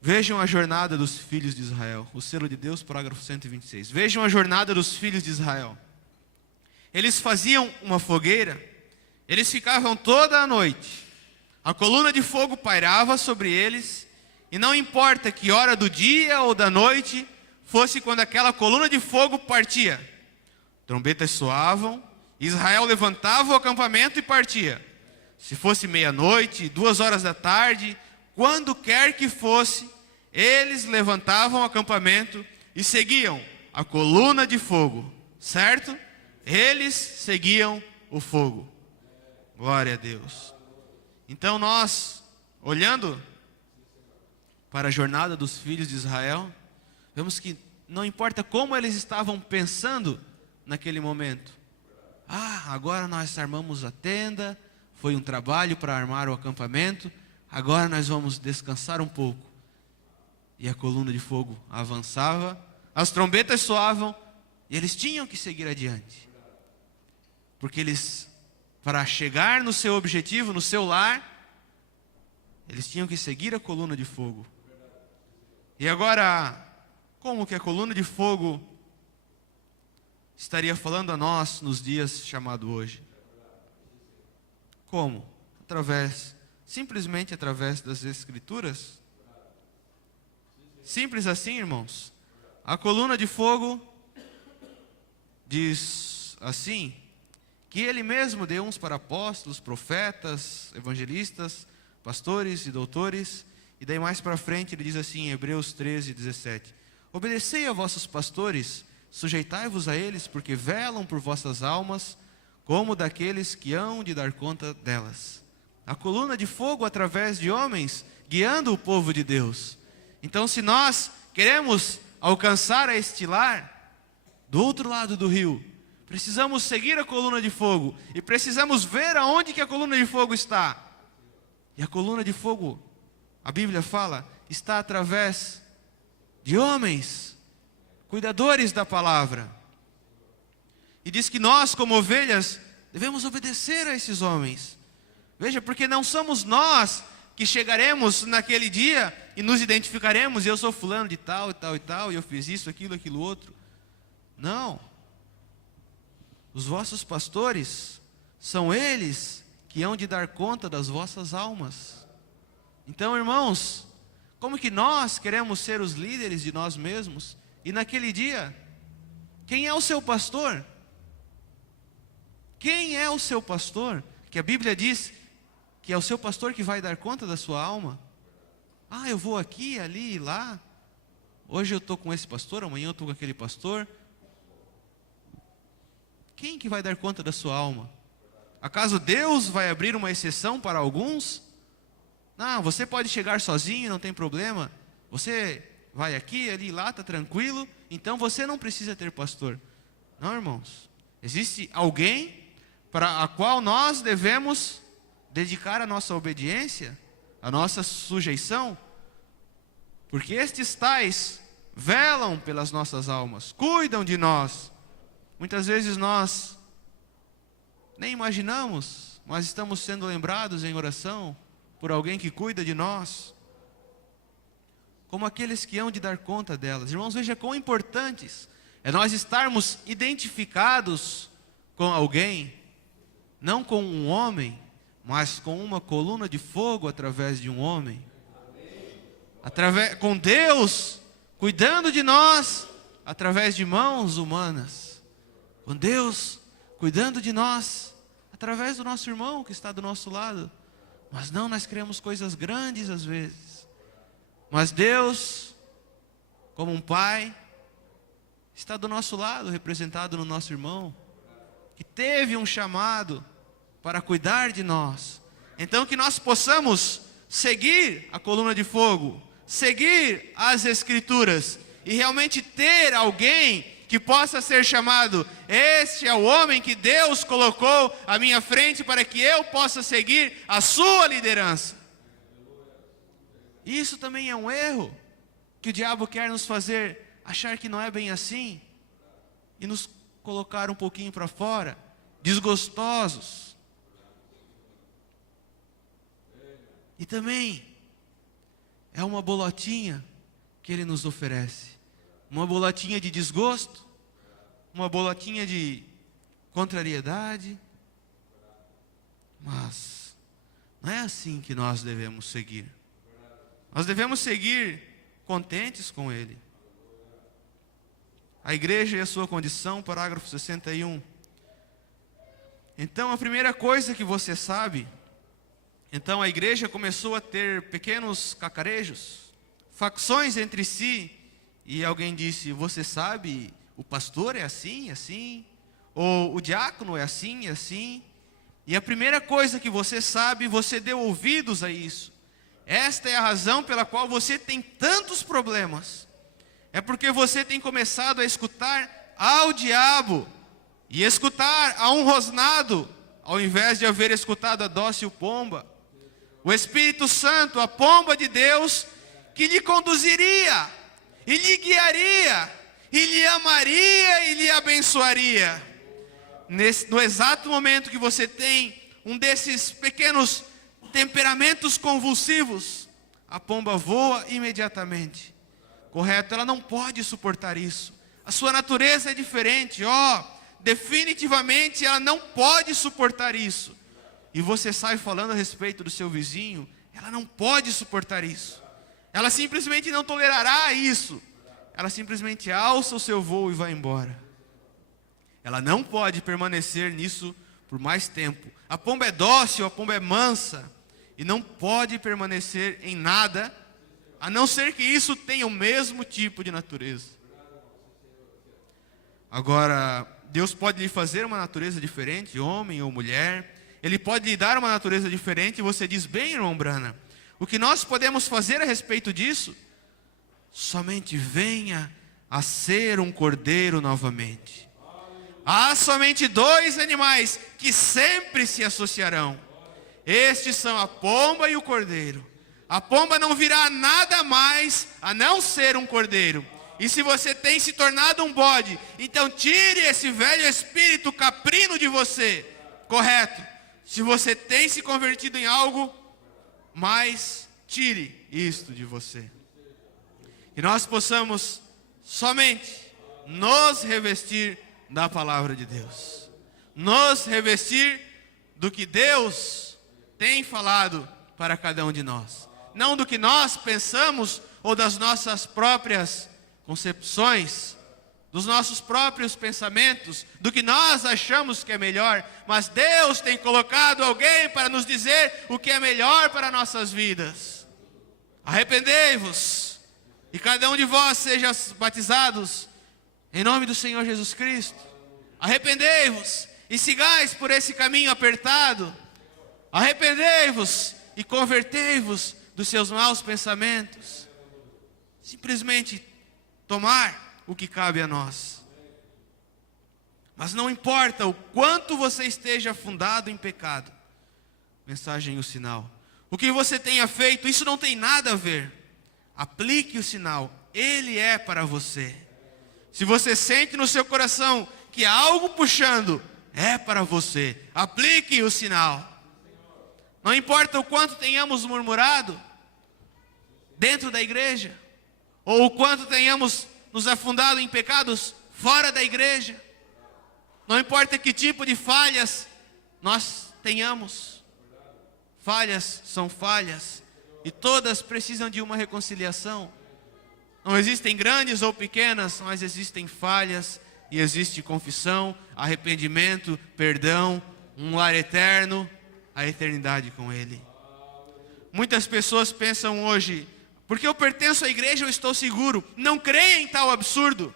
Vejam a jornada dos filhos de Israel. O selo de Deus, parágrafo 126. Vejam a jornada dos filhos de Israel. Eles faziam uma fogueira. Eles ficavam toda a noite. A coluna de fogo pairava sobre eles. E não importa que hora do dia ou da noite fosse quando aquela coluna de fogo partia. Trombetas soavam. Israel levantava o acampamento e partia. Se fosse meia-noite, 2 horas da tarde, quando quer que fosse, eles levantavam o acampamento e seguiam a coluna de fogo. Certo? Eles seguiam o fogo. Glória a Deus. Então nós, olhando para a jornada dos filhos de Israel, vemos que não importa como eles estavam pensando naquele momento. Agora nós armamos a tenda, foi um trabalho para armar o acampamento, agora nós vamos descansar um pouco. E a coluna de fogo avançava, as trombetas soavam, e eles tinham que seguir adiante. Porque eles, para chegar no seu objetivo, no seu lar, eles tinham que seguir a coluna de fogo. E agora, como que a coluna de fogo estaria falando a nós nos dias chamados hoje? Como? Simplesmente através das Escrituras? Simples assim, irmãos. A coluna de fogo diz assim, que ele mesmo deu uns para apóstolos, profetas, evangelistas, pastores e doutores. E daí mais para frente ele diz assim em Hebreus 13, 17. Obedecei a vossos pastores, sujeitai-vos a eles, porque velam por vossas almas, como daqueles que hão de dar conta delas. A coluna de fogo através de homens, guiando o povo de Deus. Então, se nós queremos alcançar este lar, do outro lado do rio, precisamos seguir a coluna de fogo, e precisamos ver aonde que a coluna de fogo está. E a coluna de fogo, a Bíblia fala, está através de homens, cuidadores da palavra. E diz que nós, como ovelhas, devemos obedecer a esses homens. Veja, porque não somos nós que chegaremos naquele dia e nos identificaremos, eu sou fulano de tal e tal e tal, e eu fiz isso, aquilo outro. Não. Os vossos pastores são eles que hão de dar conta das vossas almas. Então, irmãos, como que nós queremos ser os líderes de nós mesmos? E naquele dia, quem é o seu pastor? Quem é o seu pastor? Que a Bíblia diz que é o seu pastor que vai dar conta da sua alma. Eu vou aqui, ali e lá. Hoje eu estou com esse pastor, amanhã eu estou com aquele pastor. Quem que vai dar conta da sua alma? Acaso Deus vai abrir uma exceção para alguns? Não, você pode chegar sozinho, não tem problema. Você vai aqui, ali, lá, está tranquilo. Então você não precisa ter pastor. Não, irmãos. Existe alguém para a qual nós devemos dedicar a nossa obediência, a nossa sujeição. Porque estes tais velam pelas nossas almas, cuidam de nós. Muitas vezes nós nem imaginamos, mas estamos sendo lembrados em oração por alguém que cuida de nós, como aqueles que hão de dar conta delas. Irmãos, veja quão importantes é nós estarmos identificados com alguém, não com um homem, mas com uma coluna de fogo através de um homem. Com Deus cuidando de nós através de mãos humanas. Com Deus cuidando de nós através do nosso irmão que está do nosso lado. Mas não, nós queremos coisas grandes às vezes. Mas Deus, como um pai, está do nosso lado, representado no nosso irmão, que teve um chamado para cuidar de nós. Então que nós possamos seguir a coluna de fogo, seguir as Escrituras e realmente ter alguém que possa ser chamado: este é o homem que Deus colocou à minha frente para que eu possa seguir a sua liderança. Isso também é um erro que o diabo quer nos fazer achar que não é bem assim e nos colocar um pouquinho para fora, desgostosos. E também é uma bolotinha que ele nos oferece. Uma bolotinha de desgosto, uma bolotinha de contrariedade. Mas não é assim que nós devemos seguir. Nós devemos seguir contentes com ele. A igreja e a sua condição, parágrafo 61. Então a primeira coisa que você sabe, então a igreja começou a ter pequenos cacarejos, facções entre si, e alguém disse: você sabe, o pastor é assim, assim, ou o diácono é assim, assim. E a primeira coisa que você sabe, você deu ouvidos a isso. Esta é a razão pela qual você tem tantos problemas. É porque você tem começado a escutar ao diabo e escutar a um rosnado, ao invés de haver escutado a dócil pomba. O Espírito Santo, a pomba de Deus, que lhe conduziria, e lhe guiaria, e lhe amaria, e lhe abençoaria. No exato momento que você tem um desses pequenos temperamentos convulsivos, a pomba voa imediatamente. Correto? Ela não pode suportar isso. A sua natureza é diferente. Definitivamente ela não pode suportar isso. E você sai falando a respeito do seu vizinho, ela não pode suportar isso. Ela simplesmente não tolerará isso. Ela simplesmente alça o seu voo e vai embora. Ela não pode permanecer nisso por mais tempo. A pomba é dócil, a pomba é mansa, e não pode permanecer em nada, a não ser que isso tenha o mesmo tipo de natureza. Agora, Deus pode lhe fazer uma natureza diferente, homem ou mulher. Ele pode lhe dar uma natureza diferente, e você diz: bem, irmão Branham, o que nós podemos fazer a respeito disso? Somente venha a ser um cordeiro novamente. Há somente dois animais que sempre se associarão. Estes são a pomba e o cordeiro. A pomba não virá nada mais a não ser um cordeiro. E se você tem se tornado um bode, então tire esse velho espírito caprino de você. Correto? Se você tem se convertido em algo, mas tire isto de você. E nós possamos somente nos revestir da palavra de Deus. Nos revestir do que Deus tem falado para cada um de nós. Não do que nós pensamos ou das nossas próprias concepções, dos nossos próprios pensamentos, do que nós achamos que é melhor, mas Deus tem colocado alguém para nos dizer o que é melhor para nossas vidas. Arrependei-vos, e cada um de vós seja batizados em nome do Senhor Jesus Cristo. Arrependei-vos e sigais por esse caminho apertado. Arrependei-vos e convertei-vos dos seus maus pensamentos. Simplesmente tomar o que cabe a nós. Mas não importa o quanto você esteja afundado em pecado. Mensagem: o sinal. O que você tenha feito, isso não tem nada a ver. Aplique o sinal. Ele é para você. Se você sente no seu coração que há algo puxando, é para você. Aplique o sinal. Não importa o quanto tenhamos murmurado dentro da igreja, ou o quanto tenhamos nos afundado em pecados fora da igreja. Não importa que tipo de falhas nós tenhamos. falhas são falhas, e todas precisam de uma reconciliação. Não existem grandes ou pequenas, mas existem falhas, e existe confissão, arrependimento, perdão, um lar eterno, a eternidade com Ele. Muitas pessoas pensam hoje, porque eu pertenço à igreja, eu estou seguro. Não creia em tal absurdo.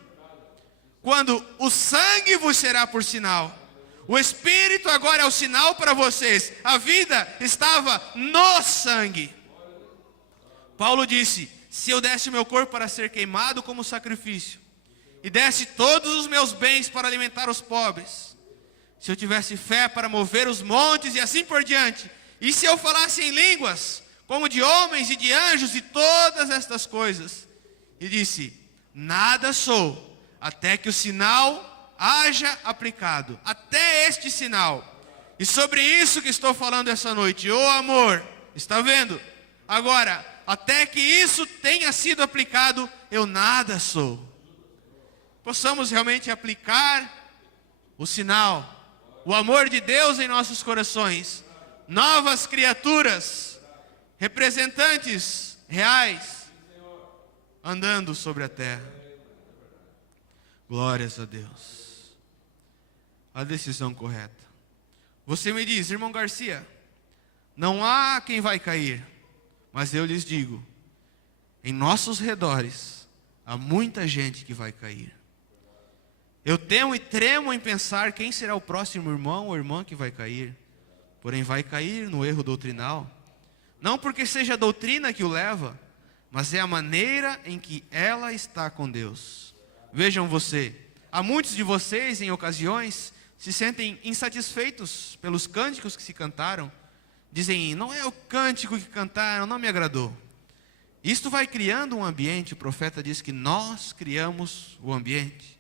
Quando o sangue vos será por sinal, o Espírito agora é o sinal para vocês. A vida estava no sangue. Paulo disse, se eu desse o meu corpo para ser queimado como sacrifício, e desse todos os meus bens para alimentar os pobres, se eu tivesse fé para mover os montes e assim por diante, e se eu falasse em línguas, como de homens e de anjos e todas estas coisas, e disse, nada sou, até que o sinal haja aplicado, até este sinal. E sobre isso que estou falando essa noite, o amor, está vendo? Agora, até que isso tenha sido aplicado, eu nada sou. Possamos realmente aplicar o sinal, o amor de Deus em nossos corações, novas criaturas, representantes reais, andando sobre a terra. Glórias a Deus. A decisão correta. Você me diz, irmão Garcia, não há quem vai cair, mas eu lhes digo, em nossos redores há muita gente que vai cair. Eu temo e tremo em pensar quem será o próximo irmão ou irmã que vai cair, porém vai cair no erro doutrinal. Não porque seja a doutrina que o leva, mas é a maneira em que ela está com Deus. Vejam você, há muitos de vocês em ocasiões se sentem insatisfeitos pelos cânticos que se cantaram. Dizem, não é o cântico que cantaram, não me agradou. Isto vai criando um ambiente, o profeta diz que nós criamos o ambiente.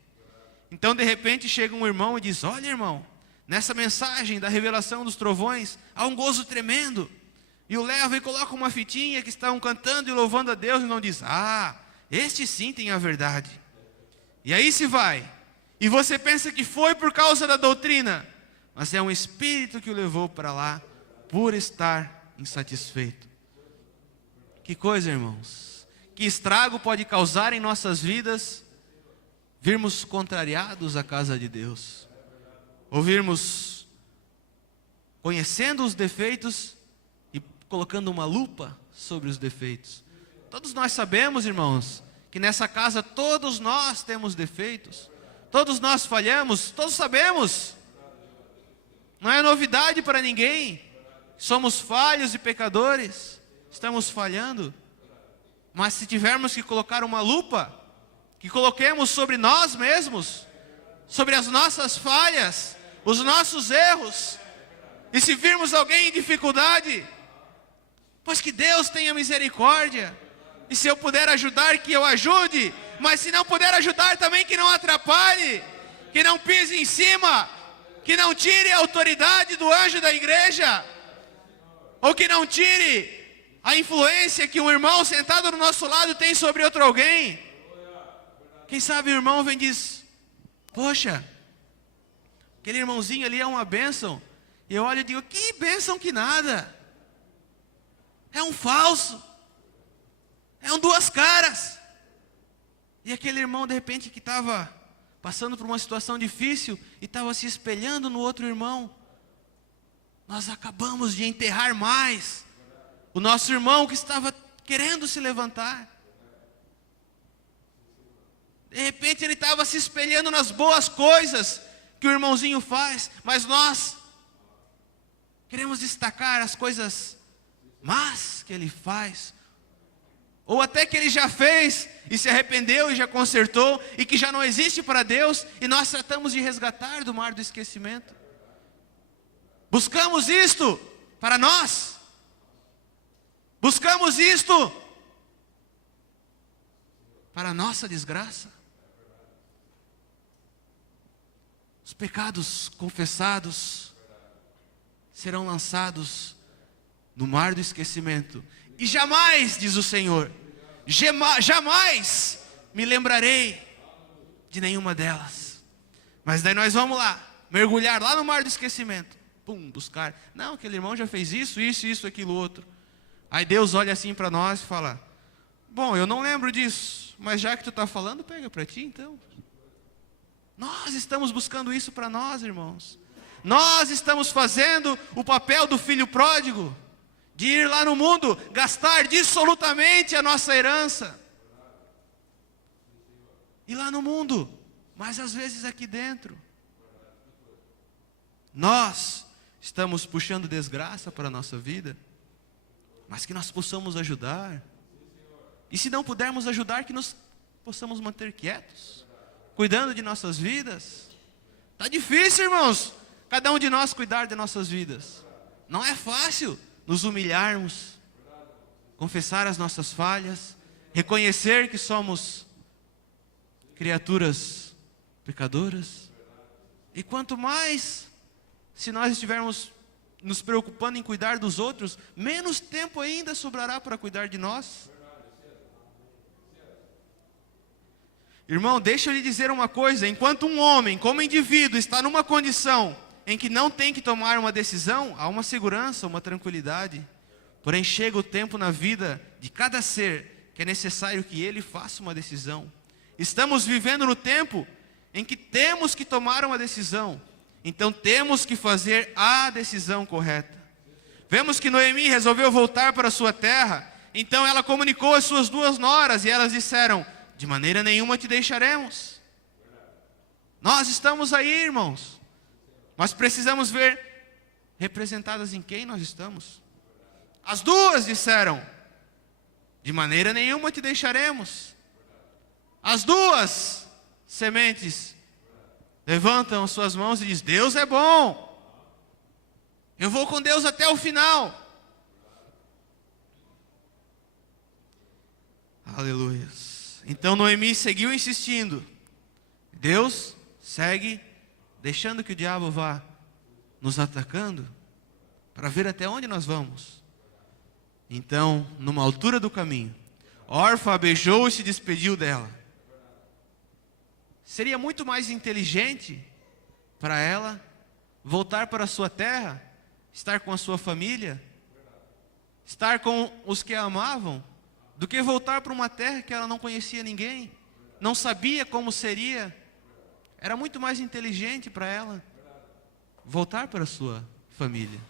Então de repente chega um irmão e diz, olha irmão, nessa mensagem da revelação dos trovões, há um gozo tremendo. E o leva e coloca uma fitinha que estão cantando e louvando a Deus, e não diz, este sim tem a verdade. E aí se vai, e você pensa que foi por causa da doutrina, mas é um espírito que o levou para lá, por estar insatisfeito. Que coisa, irmãos, que estrago pode causar em nossas vidas, virmos contrariados à casa de Deus, ou virmos conhecendo os defeitos, colocando uma lupa sobre os defeitos. Todos nós sabemos, irmãos, que nessa casa todos nós temos defeitos. Todos nós falhamos, todos sabemos. Não é novidade para ninguém. Somos falhos e pecadores. Estamos falhando. Mas se tivermos que colocar uma lupa, que coloquemos sobre nós mesmos, sobre as nossas falhas, os nossos erros. E se virmos alguém em dificuldade, pois que Deus tenha misericórdia, e se eu puder ajudar, que eu ajude, mas se não puder ajudar também, que não atrapalhe, que não pise em cima, que não tire a autoridade do anjo da igreja, ou que não tire a influência que um irmão sentado do nosso lado tem sobre outro alguém. Quem sabe o irmão vem e diz, poxa, aquele irmãozinho ali é uma bênção, e eu olho e digo, que bênção que nada. É um falso. É um duas caras. E aquele irmão, de repente, que estava passando por uma situação difícil e estava se espelhando no outro irmão. Nós acabamos de enterrar mais o nosso irmão que estava querendo se levantar. De repente ele estava se espelhando nas boas coisas que o irmãozinho faz, mas nós queremos destacar as coisas mas que ele faz, ou até que ele já fez e se arrependeu e já consertou e que já não existe para Deus, e nós tratamos de resgatar do mar do esquecimento. Buscamos isto para nós, buscamos isto para a nossa desgraça. Os pecados confessados serão lançados no mar do esquecimento. E jamais, diz o Senhor, jamais me lembrarei de nenhuma delas. Mas daí nós vamos lá, mergulhar lá no mar do esquecimento, pum, buscar. Não, aquele irmão já fez isso, aquilo outro. Aí Deus olha assim para nós e fala: bom, eu não lembro disso, mas já que tu está falando, pega para ti então. Nós estamos buscando isso para nós, irmãos. Nós estamos fazendo o papel do filho pródigo, de ir lá no mundo, gastar dissolutamente a nossa herança. E lá no mundo, mas às vezes aqui dentro, nós estamos puxando desgraça para a nossa vida, mas que nós possamos ajudar. E se não pudermos ajudar, que nos possamos manter quietos, cuidando de nossas vidas. Está difícil, irmãos, cada um de nós cuidar de nossas vidas. Não é fácil nos humilharmos, confessar as nossas falhas, reconhecer que somos criaturas pecadoras. E quanto mais, se nós estivermos nos preocupando em cuidar dos outros, menos tempo ainda sobrará para cuidar de nós. Irmão, deixa eu lhe dizer uma coisa: enquanto um homem, como indivíduo, está numa condição em que não tem que tomar uma decisão, há uma segurança, uma tranquilidade. Porém, chega o tempo na vida de cada ser que é necessário que ele faça uma decisão. Estamos vivendo no tempo em que temos que tomar uma decisão. Então temos que fazer a decisão correta. Vemos que Noemi resolveu voltar para sua terra. Então ela comunicou às suas 2 noras e elas disseram: de maneira nenhuma te deixaremos. Nós estamos aí, irmãos, mas precisamos ver representadas em quem nós estamos. As 2 disseram: de maneira nenhuma te deixaremos. As 2 sementes levantam as suas mãos e dizem: Deus é bom, eu vou com Deus até o final. Aleluia. Então Noemi seguiu insistindo. Deus segue deixando que o diabo vá nos atacando para ver até onde nós vamos. Então, numa altura do caminho, Orfa a beijou e se despediu dela. Seria muito mais inteligente para ela voltar para a sua terra, estar com a sua família, estar com os que a amavam, do que voltar para uma terra que ela não conhecia ninguém, não sabia como seria. Era muito mais inteligente para ela voltar para a sua família.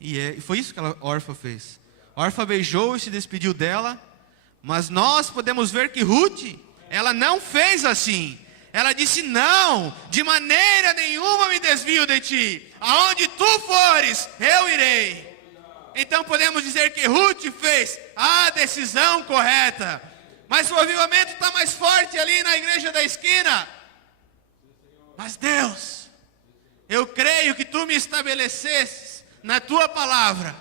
E foi isso que a Orfa fez. Orfa beijou e se despediu dela, mas nós podemos ver que Ruth, ela não fez assim. Ela disse: não, de maneira nenhuma me desvio de ti. Aonde tu fores, eu irei. Então podemos dizer que Ruth fez a decisão correta. Mas o avivamento está mais forte ali na igreja da esquina. Mas Deus, eu creio que tu me estabelecesses na tua palavra,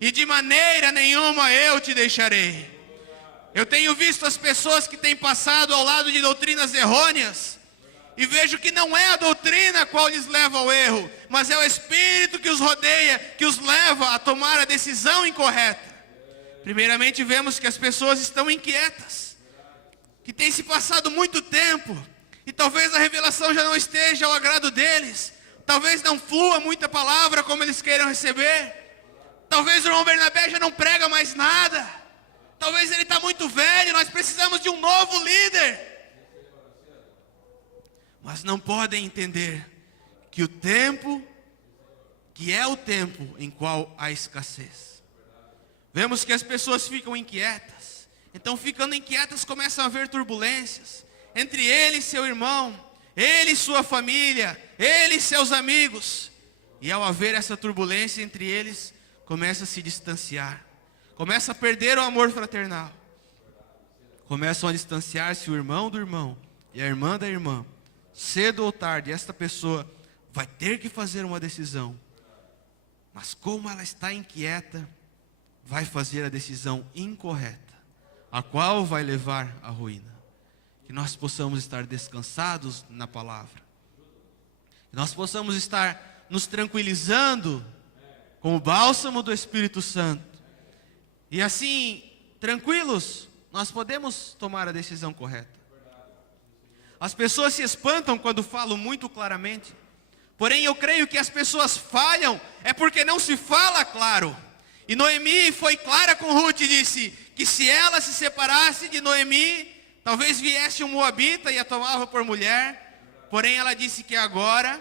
e de maneira nenhuma eu te deixarei. Eu tenho visto as pessoas que têm passado ao lado de doutrinas errôneas, e vejo que não é a doutrina a qual lhes leva ao erro, mas é o Espírito que os rodeia, que os leva a tomar a decisão incorreta. Primeiramente vemos que as pessoas estão inquietas, que tem se passado muito tempo, e talvez a revelação já não esteja ao agrado deles, talvez não flua muita palavra como eles queiram receber, talvez o irmão Bernabé já não prega mais nada, talvez ele está muito velho, nós precisamos de um novo líder. Mas não podem entender que o tempo, que é o tempo em qual há escassez. Vemos que as pessoas ficam inquietas. Então, ficando inquietas, começam a haver turbulências entre ele e seu irmão, ele e sua família, ele e seus amigos. E ao haver essa turbulência entre eles, começa a se distanciar, começa a perder o amor fraternal, começam a distanciar-se o irmão do irmão e a irmã da irmã. Cedo ou tarde, esta pessoa vai ter que fazer uma decisão, mas como ela está inquieta, vai fazer a decisão incorreta, a qual vai levar à ruína. Que nós possamos estar descansados na palavra, que nós possamos estar nos tranquilizando com o bálsamo do Espírito Santo, e assim, tranquilos, nós podemos tomar a decisão correta. As pessoas se espantam quando falo muito claramente, Porém, eu creio que as pessoas falham é porque não se fala claro. E Noemi foi clara com Ruth e disse que se ela se separasse de Noemi, talvez viesse um moabita e a tomava por mulher. Porém, ela disse que agora,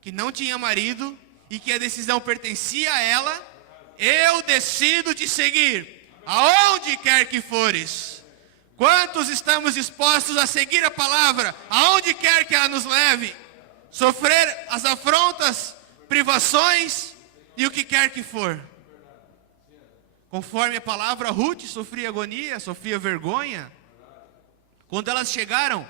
que não tinha marido e que a decisão pertencia a ela, eu decido te seguir, aonde quer que fores. Quantos estamos dispostos a seguir a palavra, aonde quer que ela nos leve? Sofrer as afrontas, privações e o que quer que for. Conforme a palavra, Ruth sofria agonia, sofria vergonha. Quando elas chegaram,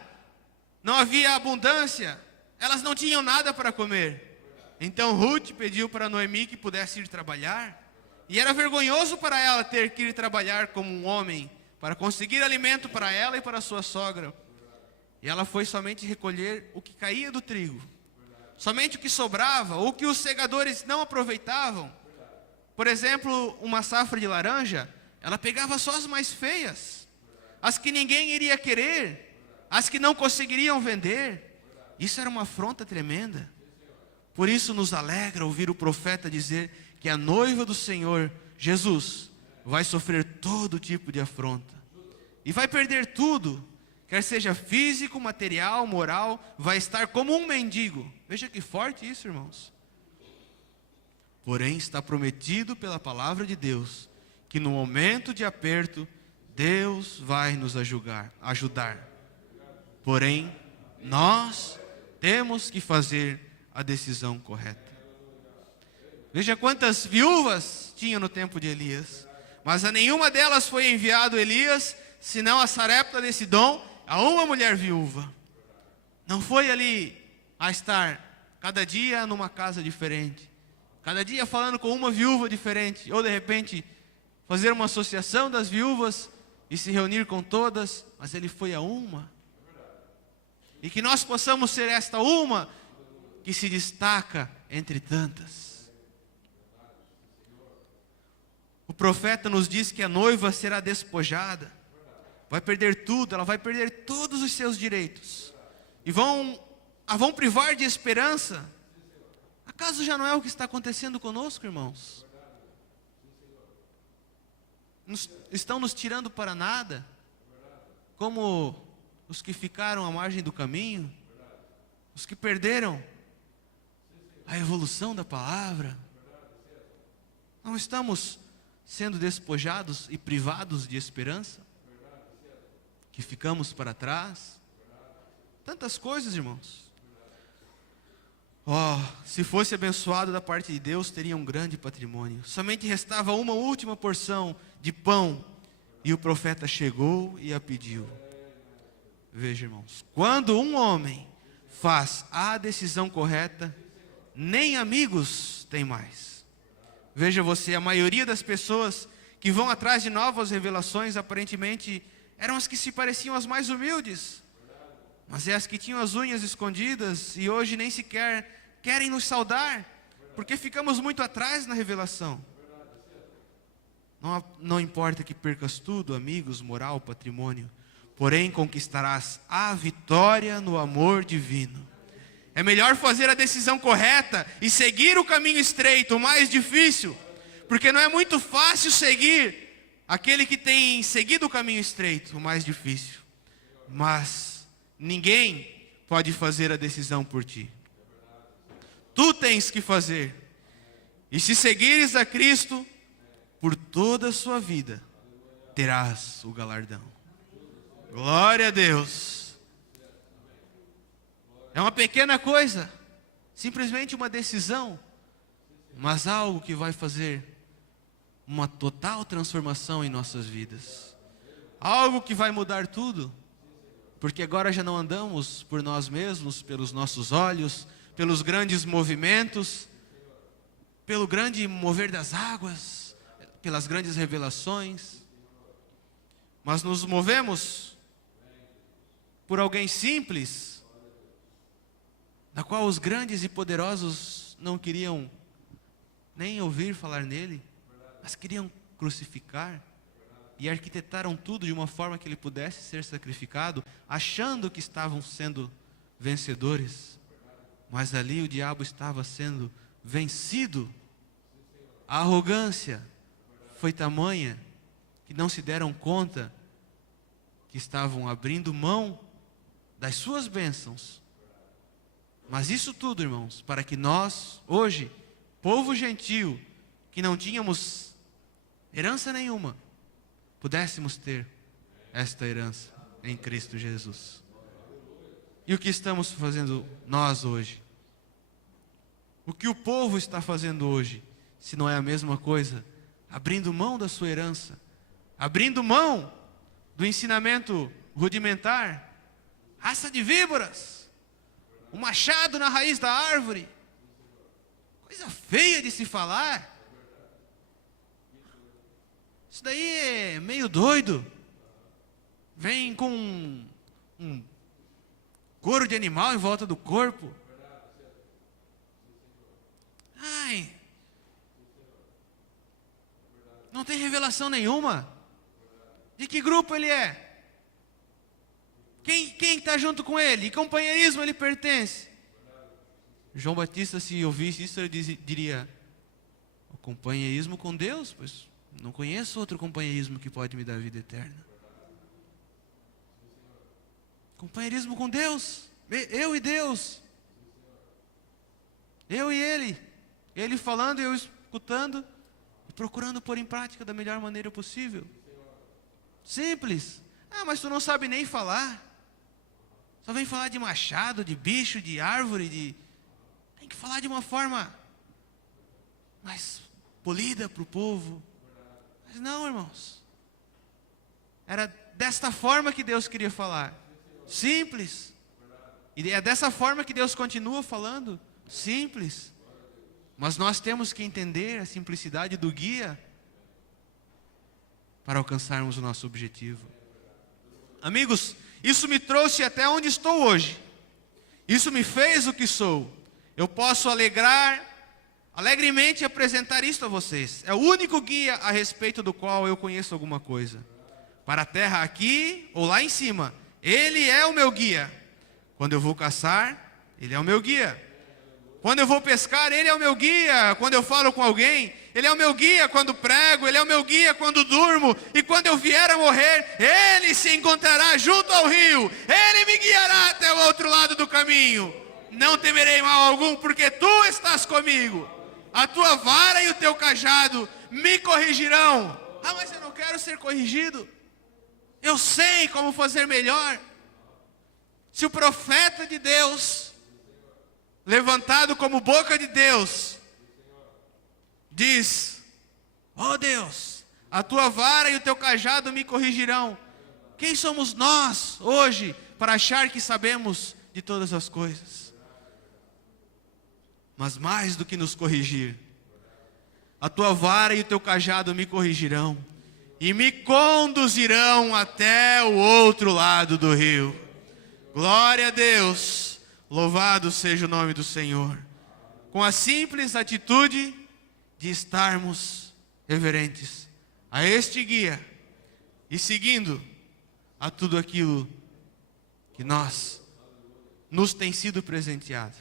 não havia abundância, elas não tinham nada para comer. Então Ruth pediu para Noemi que pudesse ir trabalhar. E era vergonhoso para ela ter que ir trabalhar como um homem, para conseguir alimento para ela e para sua sogra. E ela foi somente recolher o que caía do trigo. Somente o que sobrava, ou que os segadores não aproveitavam. Por exemplo, uma safra de laranja, ela pegava só as mais feias, as que ninguém iria querer, as que não conseguiriam vender. Isso era uma afronta tremenda. Por isso nos alegra ouvir o profeta dizer que a noiva do Senhor, Jesus, vai sofrer todo tipo de afronta. E vai perder tudo, quer seja físico, material, moral, vai estar como um mendigo. Veja que forte isso, irmãos. Porém, está prometido pela palavra de Deus, que no momento de aperto, Deus vai nos ajudar. Porém, nós temos que fazer a decisão correta. Veja quantas viúvas tinha no tempo de Elias. Mas a nenhuma delas foi enviado Elias, senão a Sarepta de Sidom, a uma mulher viúva. Não foi ali a estar cada dia numa casa diferente, cada dia falando com uma viúva diferente, ou de repente fazer uma associação das viúvas e se reunir com todas, mas ele foi a uma. E que nós possamos ser esta uma que se destaca entre tantas. O profeta nos diz que a noiva será despojada, vai perder tudo, ela vai perder todos os seus direitos, e a vão privar de esperança. Acaso já não é o que está acontecendo conosco, irmãos? Estão nos tirando para nada, como os que ficaram à margem do caminho, os que perderam a evolução da palavra. Não estamos sendo despojados e privados de esperança, que ficamos para trás. Tantas coisas, irmãos. Se fosse abençoado da parte de Deus, teria um grande patrimônio. Somente restava uma última porção de pão, e o profeta chegou e a pediu. Veja, irmãos, quando um homem faz a decisão correta, nem amigos tem mais. Veja você, a maioria das pessoas que vão atrás de novas revelações, aparentemente, eram as que se pareciam as mais humildes. Mas é as que tinham as unhas escondidas e hoje nem sequer querem nos saudar, porque ficamos muito atrás na revelação. Não importa que percas tudo, amigos, moral, patrimônio, porém conquistarás a vitória no amor divino. É melhor fazer a decisão correta e seguir o caminho estreito, o mais difícil, porque não é muito fácil seguir aquele que tem seguido o caminho estreito, o mais difícil. Mas ninguém pode fazer a decisão por ti. Tu tens que fazer. E se seguires a Cristo, por toda a sua vida, terás o galardão. Glória a Deus. É uma pequena coisa, simplesmente uma decisão, mas algo que vai fazer uma total transformação em nossas vidas. Algo que vai mudar tudo, porque agora já não andamos por nós mesmos, pelos nossos olhos, pelos grandes movimentos, pelo grande mover das águas, pelas grandes revelações, mas nos movemos por alguém simples, da qual os grandes e poderosos não queriam nem ouvir falar nele, mas queriam crucificar, e arquitetaram tudo de uma forma que ele pudesse ser sacrificado, achando que estavam sendo vencedores, mas ali o diabo estava sendo vencido. A arrogância foi tamanha que não se deram conta que estavam abrindo mão das suas bênçãos. Mas isso tudo, irmãos, para que nós, hoje, povo gentil, que não tínhamos herança nenhuma, pudéssemos ter esta herança em Cristo Jesus. E o que estamos fazendo nós hoje? O que o povo está fazendo hoje, se não é a mesma coisa? Abrindo mão da sua herança, abrindo mão do ensinamento rudimentar, raça de víboras, o machado na raiz da árvore, coisa feia de se falar. Isso daí é meio doido. Vem com um couro de animal em volta do corpo. Ai, não tem revelação nenhuma. De que grupo ele é? Quem está junto com ele? Que companheirismo ele pertence? João Batista, se ouvisse isso, ele diria: o companheirismo com Deus? Pois não conheço outro companheirismo que pode me dar vida eterna. Companheirismo com Deus, eu e Deus, eu e Ele, Ele falando e eu escutando, e procurando pôr em prática da melhor maneira possível. Simples. Ah, mas tu não sabe nem falar, só vem falar de machado, de bicho, de árvore, tem que falar de uma forma mais polida para o povo. Mas não, irmãos, era desta forma que Deus queria falar. Simples. E é dessa forma que Deus continua falando. Simples. Mas nós temos que entender a simplicidade do guia para alcançarmos o nosso objetivo. Amigos, isso me trouxe até onde estou hoje. Isso me fez o que sou. Eu posso alegremente apresentar isto a vocês. É o único guia a respeito do qual eu conheço alguma coisa. Para a terra aqui ou lá em cima, Ele é o meu guia. Quando eu vou caçar, Ele é o meu guia. Quando eu vou pescar, Ele é o meu guia. Quando eu falo com alguém, Ele é o meu guia. Quando prego, Ele é o meu guia. Quando durmo e quando eu vier a morrer, Ele se encontrará junto ao rio. Ele me guiará até o outro lado do caminho. Não temerei mal algum, porque Tu estás comigo. A Tua vara e o Teu cajado me corrigirão. Ah, mas eu não quero ser corrigido. Eu sei como fazer melhor. Se o profeta de Deus, levantado como boca de Deus, diz: ó Deus, a Tua vara e o Teu cajado me corrigirão. Quem somos nós hoje para achar que sabemos de todas as coisas? Mas mais do que nos corrigir, a Tua vara e o Teu cajado me corrigirão e me conduzirão até o outro lado do rio. Glória a Deus, louvado seja o nome do Senhor. Com a simples atitude de estarmos reverentes a este guia e seguindo a tudo aquilo que nos tem sido presenteado.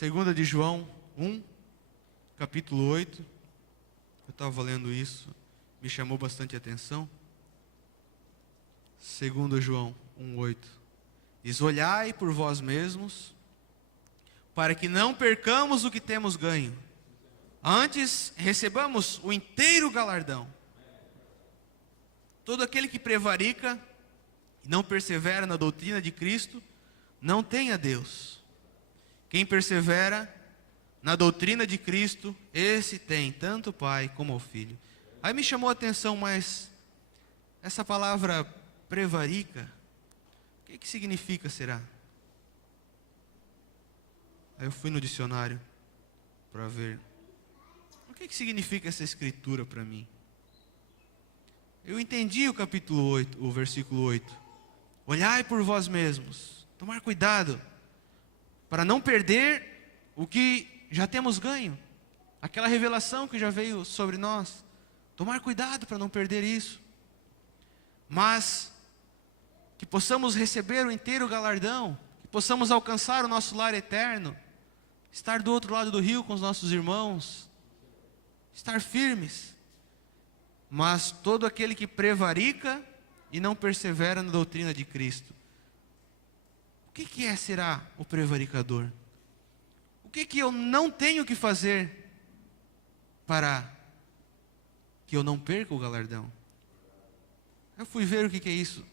2 de João 1, capítulo 8. Eu estava lendo isso, me chamou bastante atenção. 2 João 1:8 diz: olhai por vós mesmos, para que não percamos o que temos ganho, antes recebamos o inteiro galardão. Todo aquele que prevarica e não persevera na doutrina de Cristo, não tem a Deus. Quem persevera na doutrina de Cristo, esse tem tanto o Pai como o Filho. Aí me chamou a atenção mais essa palavra prevarica. O que significa, será? Aí eu fui no dicionário para ver o que significa essa escritura para mim. Eu entendi o capítulo 8, o versículo 8. Olhai por vós mesmos, tomar cuidado para não perder o que já temos ganho, aquela revelação que já veio sobre nós. Tomar cuidado para não perder isso. Mas que possamos receber o inteiro galardão, que possamos alcançar o nosso lar eterno, estar do outro lado do rio com os nossos irmãos, estar firmes. Mas todo aquele que prevarica e não persevera na doutrina de Cristo. O que será o prevaricador? O que eu não tenho que fazer para que eu não perca o galardão? Eu fui ver o que é isso.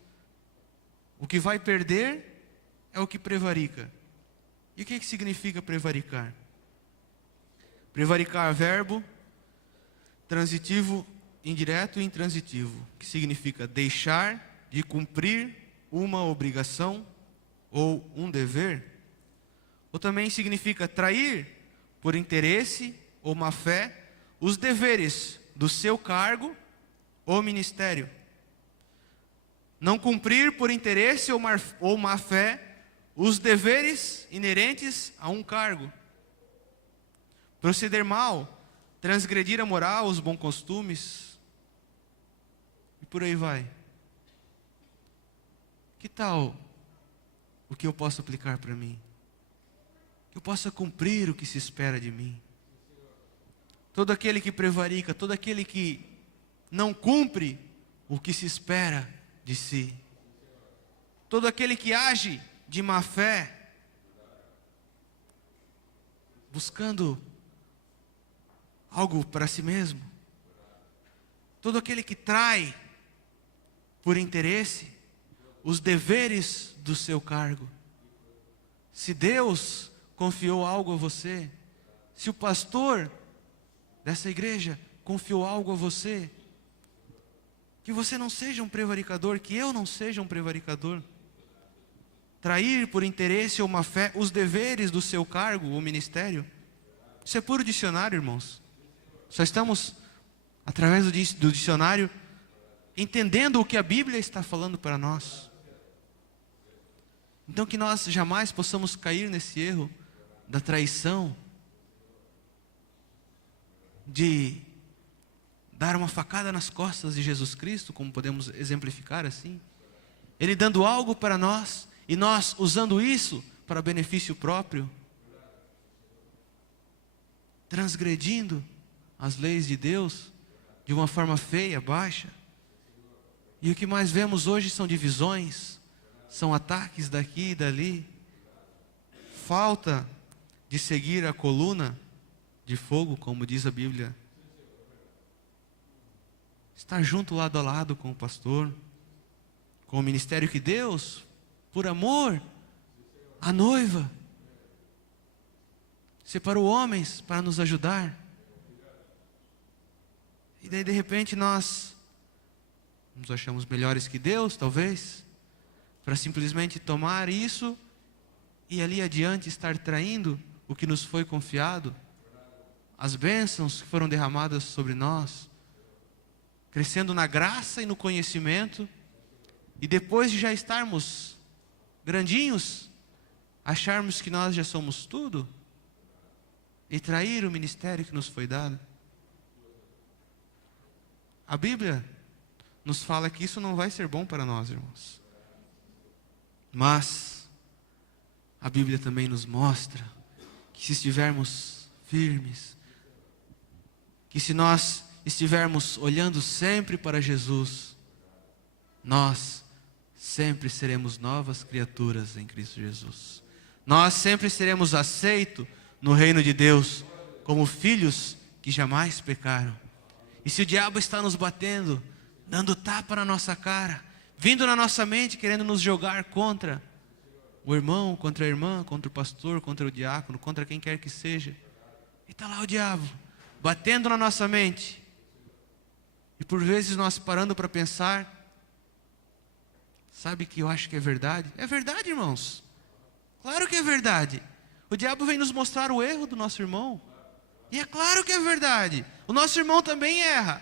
O que vai perder é o que prevarica. E o que significa prevaricar? Prevaricar, verbo transitivo, indireto e intransitivo, que significa deixar de cumprir uma obrigação ou um dever. Ou também significa trair por interesse ou má fé os deveres do seu cargo ou ministério. Não cumprir por interesse ou má fé os deveres inerentes a um cargo. Proceder mal, transgredir a moral, os bons costumes, e por aí vai. Que tal o que eu posso aplicar para mim? Que eu possa cumprir o que se espera de mim. Todo aquele que prevarica, todo aquele que não cumpre o que se espera de si, todo aquele que age de má fé, buscando algo para si mesmo, todo aquele que trai por interesse os deveres do seu cargo. Se Deus confiou algo a você, se o pastor dessa igreja confiou algo a você, que você não seja um prevaricador, que eu não seja um prevaricador. Trair por interesse ou má fé os deveres do seu cargo ou ministério. Isso é puro dicionário, irmãos. Só estamos, através do dicionário, entendendo o que a Bíblia está falando para nós. Então que nós jamais possamos cair nesse erro da traição, de dar uma facada nas costas de Jesus Cristo, como podemos exemplificar assim. Ele dando algo para nós, e nós usando isso para benefício próprio. Transgredindo as leis de Deus de uma forma feia, baixa. E o que mais vemos hoje são divisões, são ataques daqui e dali. Falta de seguir a coluna de fogo, como diz a Bíblia. Estar junto lado a lado com o pastor, com o ministério que Deus, por amor à noiva, separou homens para nos ajudar. E daí de repente nós nos achamos melhores que Deus, talvez, para simplesmente tomar isso e ali adiante estar traindo o que nos foi confiado, as bênçãos que foram derramadas sobre nós, crescendo na graça e no conhecimento, e depois de já estarmos grandinhos, acharmos que nós já somos tudo, e trair o ministério que nos foi dado. A Bíblia nos fala que isso não vai ser bom para nós, irmãos. Mas a Bíblia também nos mostra que se estivermos firmes, que se nós estivermos olhando sempre para Jesus, nós sempre seremos novas criaturas em Cristo Jesus. Nós sempre seremos aceitos no reino de Deus como filhos que jamais pecaram. E se o diabo está nos batendo, dando tapa na nossa cara, vindo na nossa mente, querendo nos jogar contra o irmão, contra a irmã, contra o pastor, contra o diácono, contra quem quer que seja, e está lá o diabo batendo na nossa mente. E por vezes nós parando para pensar, sabe que eu acho que é verdade? É verdade, irmãos. Claro que é verdade. O diabo vem nos mostrar o erro do nosso irmão. E é claro que é verdade. O nosso irmão também erra.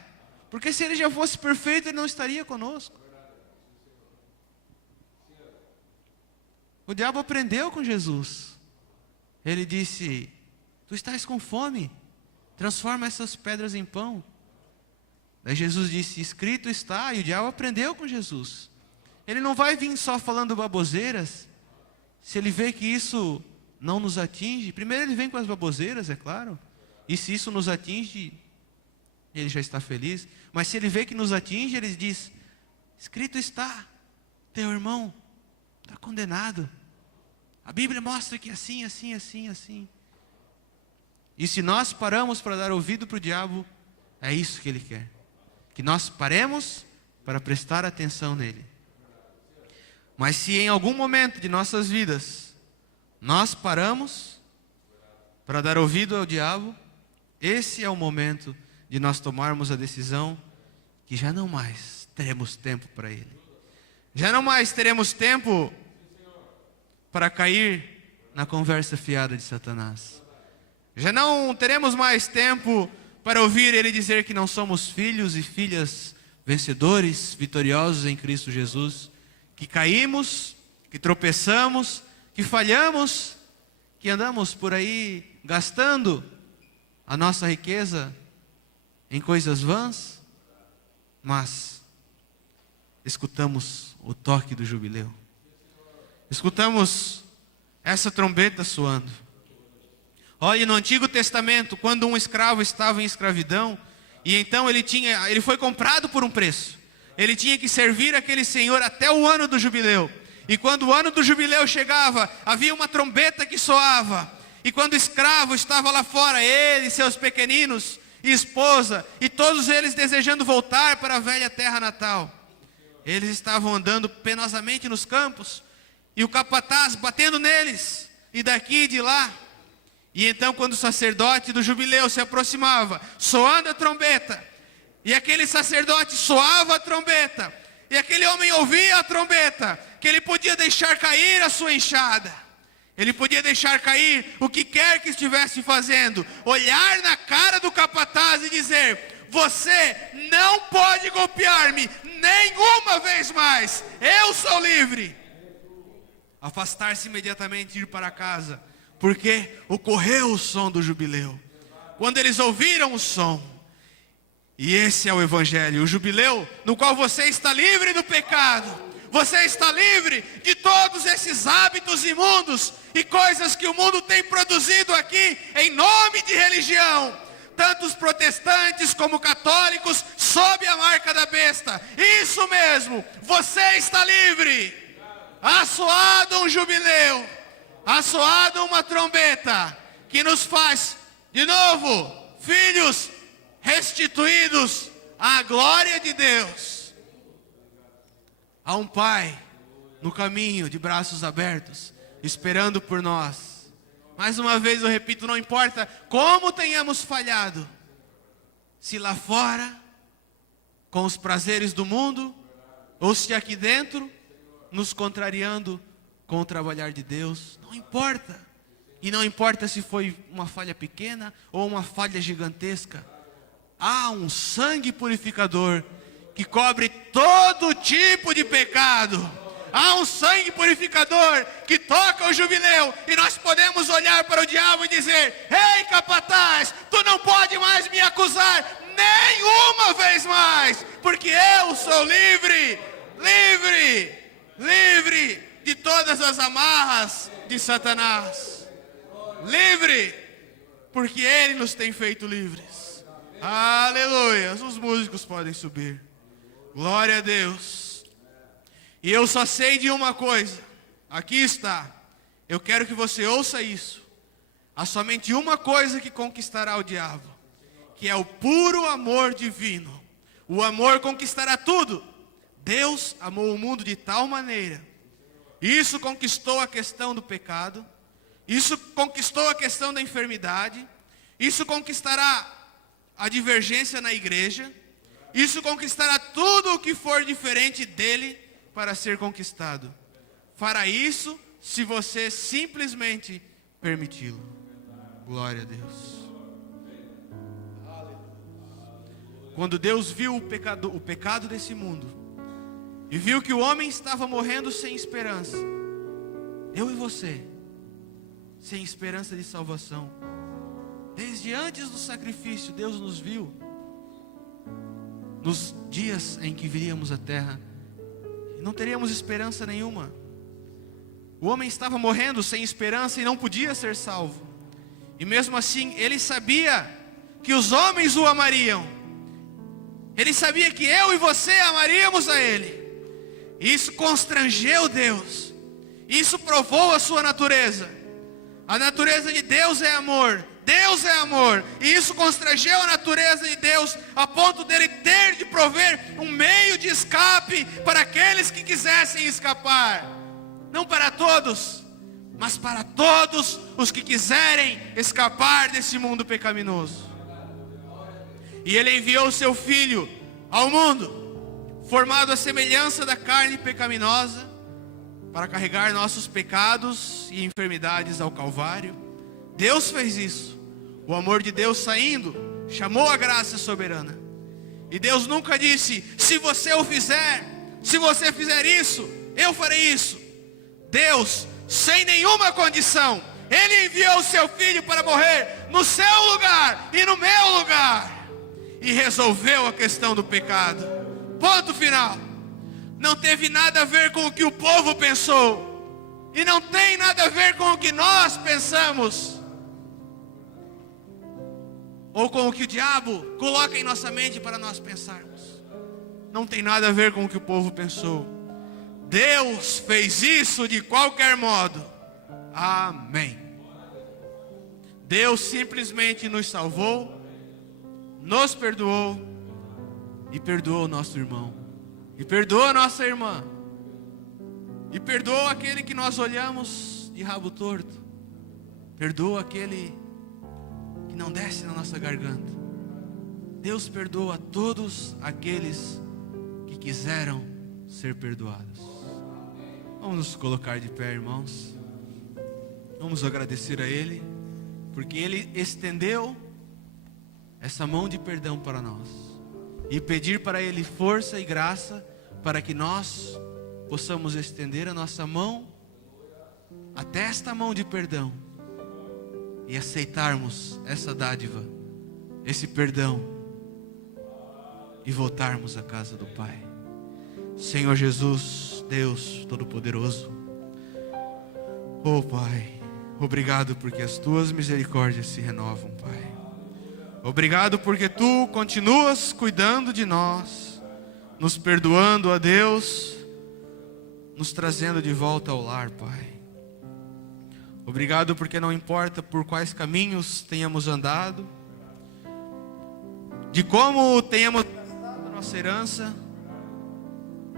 Porque se ele já fosse perfeito, ele não estaria conosco. O diabo aprendeu com Jesus. Ele disse: tu estás com fome, transforma essas pedras em pão. Daí Jesus disse: escrito está. E o diabo aprendeu com Jesus. Ele não vai vir só falando baboseiras. Se ele vê que isso não nos atinge, primeiro ele vem com as baboseiras, é claro. E se isso nos atinge, ele já está feliz. Mas se ele vê que nos atinge, ele diz: escrito está, teu irmão está condenado. A Bíblia mostra que assim, assim, assim, assim. E se nós paramos para dar ouvido para o diabo, é isso que ele quer. Que nós paremos para prestar atenção nele. Mas se em algum momento de nossas vidas, nós paramos para dar ouvido ao diabo, esse é o momento de nós tomarmos a decisão que já não mais teremos tempo para ele. Já não mais teremos tempo para cair na conversa fiada de Satanás. Já não teremos mais tempo para ouvir ele dizer que não somos filhos e filhas vencedores, vitoriosos em Cristo Jesus, que caímos, que tropeçamos, que falhamos, que andamos por aí gastando a nossa riqueza em coisas vãs, mas escutamos o toque do jubileu. Escutamos essa trombeta soando. Olhe, no Antigo Testamento, quando um escravo estava em escravidão, e então ele foi comprado por um preço. Ele tinha que servir aquele senhor até o ano do jubileu. E quando o ano do jubileu chegava, havia uma trombeta que soava. E quando o escravo estava lá fora, ele, seus pequeninos, e esposa, e todos eles desejando voltar para a velha terra natal, eles estavam andando penosamente nos campos, e o capataz batendo neles, e daqui e de lá. E então quando o sacerdote do jubileu se aproximava, soando a trombeta, e aquele sacerdote soava a trombeta, e aquele homem ouvia a trombeta, que ele podia deixar cair a sua enxada, ele podia deixar cair o que quer que estivesse fazendo, olhar na cara do capataz e dizer: você não pode golpear-me nenhuma vez mais, eu sou livre. Afastar-se imediatamente e ir para casa, porque ocorreu o som do jubileu. Quando eles ouviram o som, e esse é o evangelho, o jubileu no qual você está livre do pecado, você está livre de todos esses hábitos imundos e coisas que o mundo tem produzido aqui em nome de religião. Tanto os protestantes como católicos sob a marca da besta. Isso mesmo, você está livre. Ha soado um jubileu, ha soado uma trombeta que nos faz de novo filhos restituídos à glória de Deus. Há um Pai no caminho de braços abertos, esperando por nós. Mais uma vez eu repito, não importa como tenhamos falhado, se lá fora, com os prazeres do mundo, ou se aqui dentro, nos contrariando com o trabalhar de Deus, não importa. E não importa se foi uma falha pequena ou uma falha gigantesca. Há um sangue purificador que cobre todo tipo de pecado. Há um sangue purificador que toca o jubileu, e nós podemos olhar para o diabo e dizer: ei, capataz, tu não pode mais me acusar nenhuma vez mais, porque eu sou livre, livre, livre de todas as amarras de Satanás. Livre, porque Ele nos tem feito livres. Aleluia. Os músicos podem subir. Glória a Deus. E eu só sei de uma coisa. Aqui está. Eu quero que você ouça isso. Há somente uma coisa que conquistará o diabo, que é o puro amor divino. O amor conquistará tudo. Deus amou o mundo de tal maneira. Isso conquistou a questão do pecado. Isso conquistou a questão da enfermidade. Isso conquistará a divergência na igreja. Isso conquistará tudo o que for diferente dele para ser conquistado. Fará isso se você simplesmente permiti-lo. Glória a Deus. Quando Deus viu o pecado desse mundo, e viu que o homem estava morrendo sem esperança, eu e você, sem esperança de salvação, desde antes do sacrifício, Deus nos viu, nos dias em que viríamos à terra, e não teríamos esperança nenhuma. O homem estava morrendo sem esperança e não podia ser salvo. E mesmo assim, ele sabia que os homens o amariam. Ele sabia que eu e você amaríamos a ele. E isso constrangeu Deus. Isso provou a sua natureza. A natureza de Deus é amor. Deus é amor. E isso constrangeu a natureza de Deus a ponto dele ter de prover um meio de escape para aqueles que quisessem escapar. Não para todos, mas para todos os que quiserem escapar desse mundo pecaminoso. E ele enviou o seu Filho ao mundo, formado à semelhança da carne pecaminosa, para carregar nossos pecados e enfermidades ao Calvário. Deus fez isso. O amor de Deus saindo, chamou a graça soberana. E Deus nunca disse: se você o fizer, se você fizer isso, eu farei isso. Deus, sem nenhuma condição, Ele enviou o seu Filho para morrer no seu lugar e no meu lugar. E resolveu a questão do pecado. Ponto final. Não teve nada a ver com o que o povo pensou. E não tem nada a ver com o que nós pensamos. Ou com o que o diabo coloca em nossa mente para nós pensarmos. Não tem nada a ver com o que o povo pensou. Deus fez isso de qualquer modo. Amém. Deus simplesmente nos salvou, nos perdoou e perdoou o nosso irmão, e perdoou a nossa irmã, e perdoou aquele que nós olhamos de rabo torto, perdoou aquele que não desce na nossa garganta. Deus perdoa a todos aqueles que quiseram ser perdoados. Vamos nos colocar de pé, irmãos. Vamos agradecer a Ele, porque Ele estendeu essa mão de perdão para nós, e pedir para Ele força e graça para que nós possamos estender a nossa mão até esta mão de perdão e aceitarmos essa dádiva, esse perdão, e voltarmos à casa do Pai. Senhor Jesus, Deus Todo-Poderoso, oh Pai, obrigado porque as Tuas misericórdias se renovam, Pai. Obrigado porque Tu continuas cuidando de nós, nos perdoando, ó Deus, nos trazendo de volta ao lar, Pai. Obrigado porque não importa por quais caminhos tenhamos andado, de como tenhamos gastado nossa herança,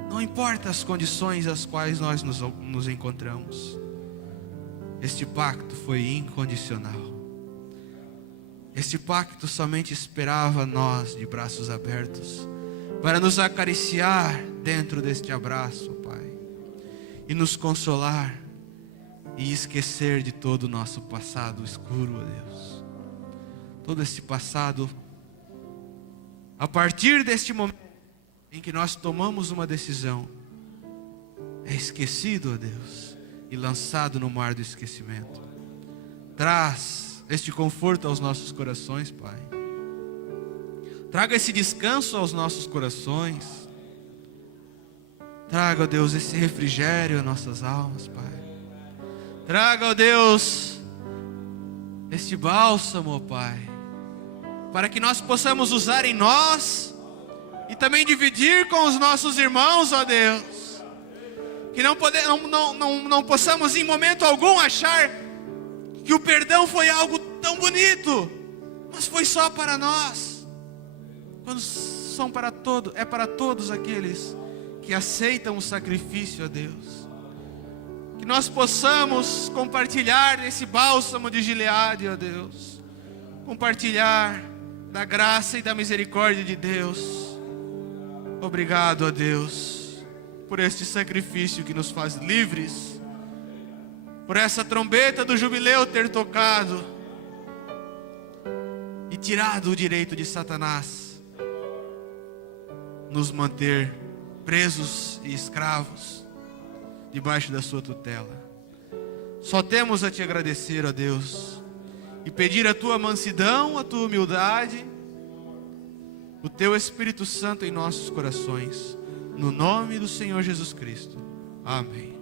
não importa as condições às quais nós nos encontramos, este pacto foi incondicional. Este pacto somente esperava nós de braços abertos, para nos acariciar dentro deste abraço, Pai, e nos consolar, e esquecer de todo o nosso passado escuro, ó Deus. Todo esse passado, a partir deste momento em que nós tomamos uma decisão, é esquecido, ó Deus, e lançado no mar do esquecimento. Traz este conforto aos nossos corações, Pai. Traga esse descanso aos nossos corações. Traga, ó Deus, esse refrigério às nossas almas, Pai. Traga, ó Deus, este bálsamo, ó Pai, para que nós possamos usar em nós e também dividir com os nossos irmãos, ó Deus. Que não possamos em momento algum achar que o perdão foi algo tão bonito, mas foi só para nós. Quando são para todos, é para todos aqueles que aceitam o sacrifício a Deus. Que nós possamos compartilhar nesse bálsamo de Gileade, ó Deus. Compartilhar da graça e da misericórdia de Deus. Obrigado, ó Deus, por este sacrifício que nos faz livres, por essa trombeta do jubileu ter tocado e tirado o direito de Satanás nos manter presos e escravos debaixo da sua tutela. Só temos a te agradecer, ó Deus, e pedir a tua mansidão, a tua humildade, o teu Espírito Santo em nossos corações, no nome do Senhor Jesus Cristo. Amém.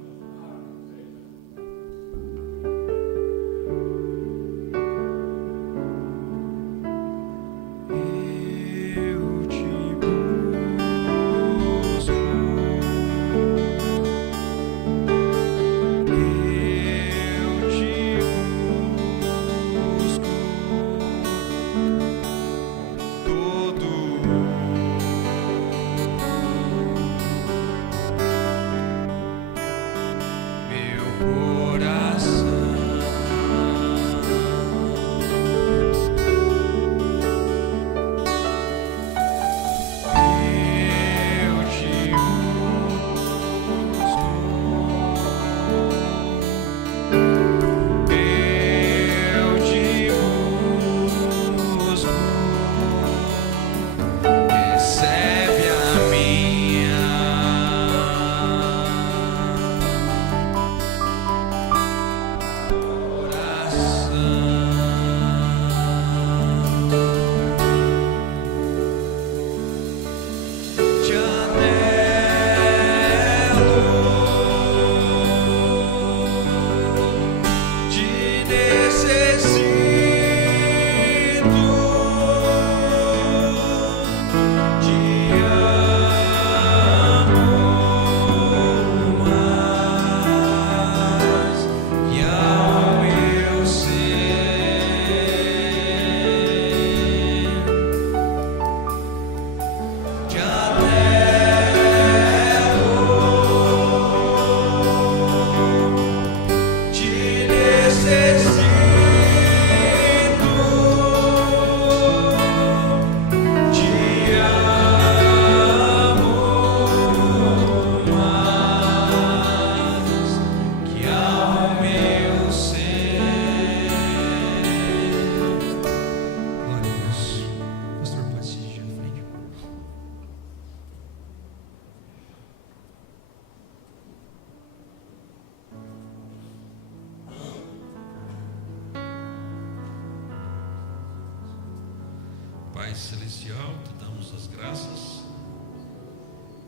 Pai Celestial, te damos as graças,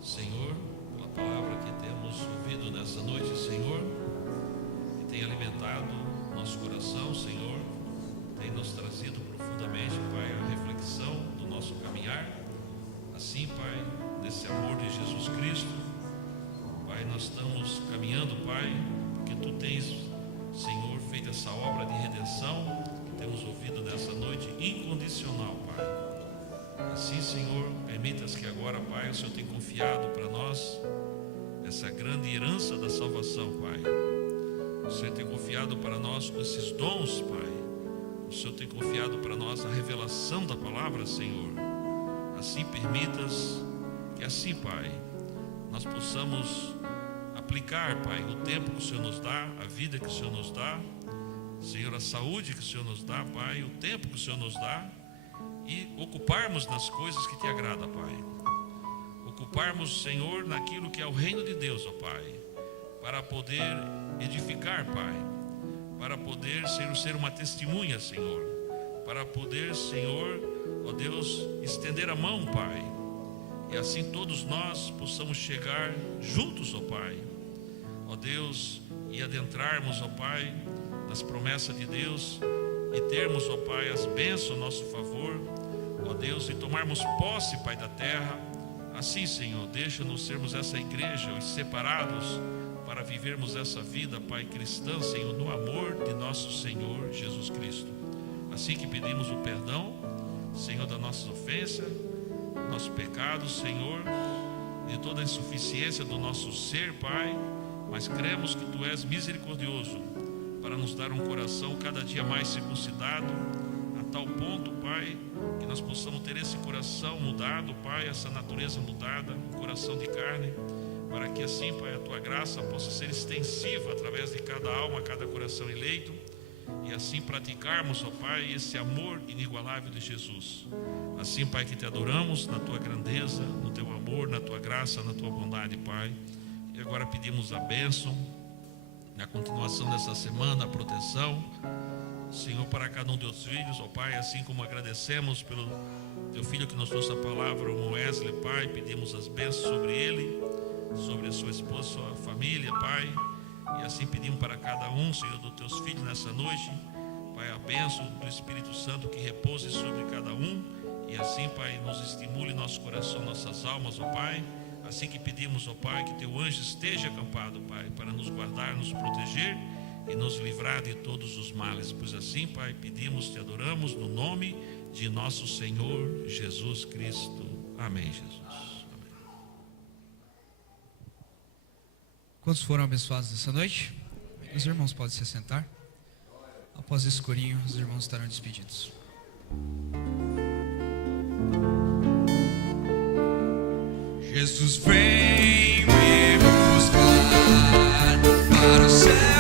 Senhor, pela palavra que temos ouvido nessa noite, Senhor, que tem alimentado nosso coração, Senhor, tem nos trazido profundamente, Pai, a reflexão do nosso caminhar. Assim, Pai, nesse amor de Jesus Cristo, Pai, nós estamos caminhando, Pai, porque Tu tens, Senhor, feito essa obra de redenção que temos ouvido nessa noite, incondicional, Pai. Assim, Senhor, permitas que agora, Pai, o Senhor tem confiado para nós essa grande herança da salvação, Pai. O Senhor tem confiado para nós com esses dons, Pai. O Senhor tem confiado para nós a revelação da palavra, Senhor. Assim, permitas que assim, Pai, nós possamos aplicar, Pai, o tempo que o Senhor nos dá, a vida que o Senhor nos dá, Senhor, a saúde que o Senhor nos dá, Pai, o tempo que o Senhor nos dá, e ocuparmos nas coisas que te agrada, Pai. Ocuparmos, Senhor, naquilo que é o reino de Deus, ó Pai, para poder edificar, Pai, para poder, Senhor, ser uma testemunha, Senhor, para poder, Senhor, ó Deus, estender a mão, Pai, e assim todos nós possamos chegar juntos, ó Pai, ó Deus, e adentrarmos, ó Pai, nas promessas de Deus e termos, ó Pai, as bênçãos a nosso favor, ó Deus, e tomarmos posse, Pai da terra. Assim, Senhor, deixa-nos sermos essa igreja, os separados, para vivermos essa vida, Pai, cristã, Senhor, no amor de nosso Senhor Jesus Cristo. Assim que pedimos o perdão, Senhor, das nossas ofensas, nossos pecados, Senhor, de toda a insuficiência do nosso ser, Pai, mas cremos que Tu és misericordioso para nos dar um coração cada dia mais circuncidado, a tal ponto, Pai, que nós possamos ter esse coração mudado, Pai, essa natureza mudada, um coração de carne, para que assim, Pai, a Tua graça possa ser extensiva através de cada alma, cada coração eleito, e assim praticarmos, ó Pai, esse amor inigualável de Jesus. Assim, Pai, que Te adoramos na Tua grandeza, no Teu amor, na Tua graça, na Tua bondade, Pai. E agora pedimos a bênção na continuação dessa semana, a proteção, Senhor, para cada um dos teus filhos, ó Pai, assim como agradecemos pelo teu filho que nos trouxe a palavra, o Wesley, Pai, pedimos as bênçãos sobre ele, sobre a sua esposa, sua família, Pai, e assim pedimos para cada um, Senhor, dos teus filhos nessa noite, Pai, a bênção do Espírito Santo que repouse sobre cada um, e assim, Pai, nos estimule nosso coração, nossas almas, ó Pai, assim que pedimos, ó Pai, que teu anjo esteja acampado, Pai, para nos guardar, nos proteger e nos livrar de todos os males, pois assim, Pai, pedimos, te adoramos no nome de nosso Senhor Jesus Cristo. Amém, Jesus. Amém. Quantos foram abençoados nessa noite? Os irmãos podem se assentar. Após esse corinho, os irmãos estarão despedidos. Jesus vem me buscar para o céu.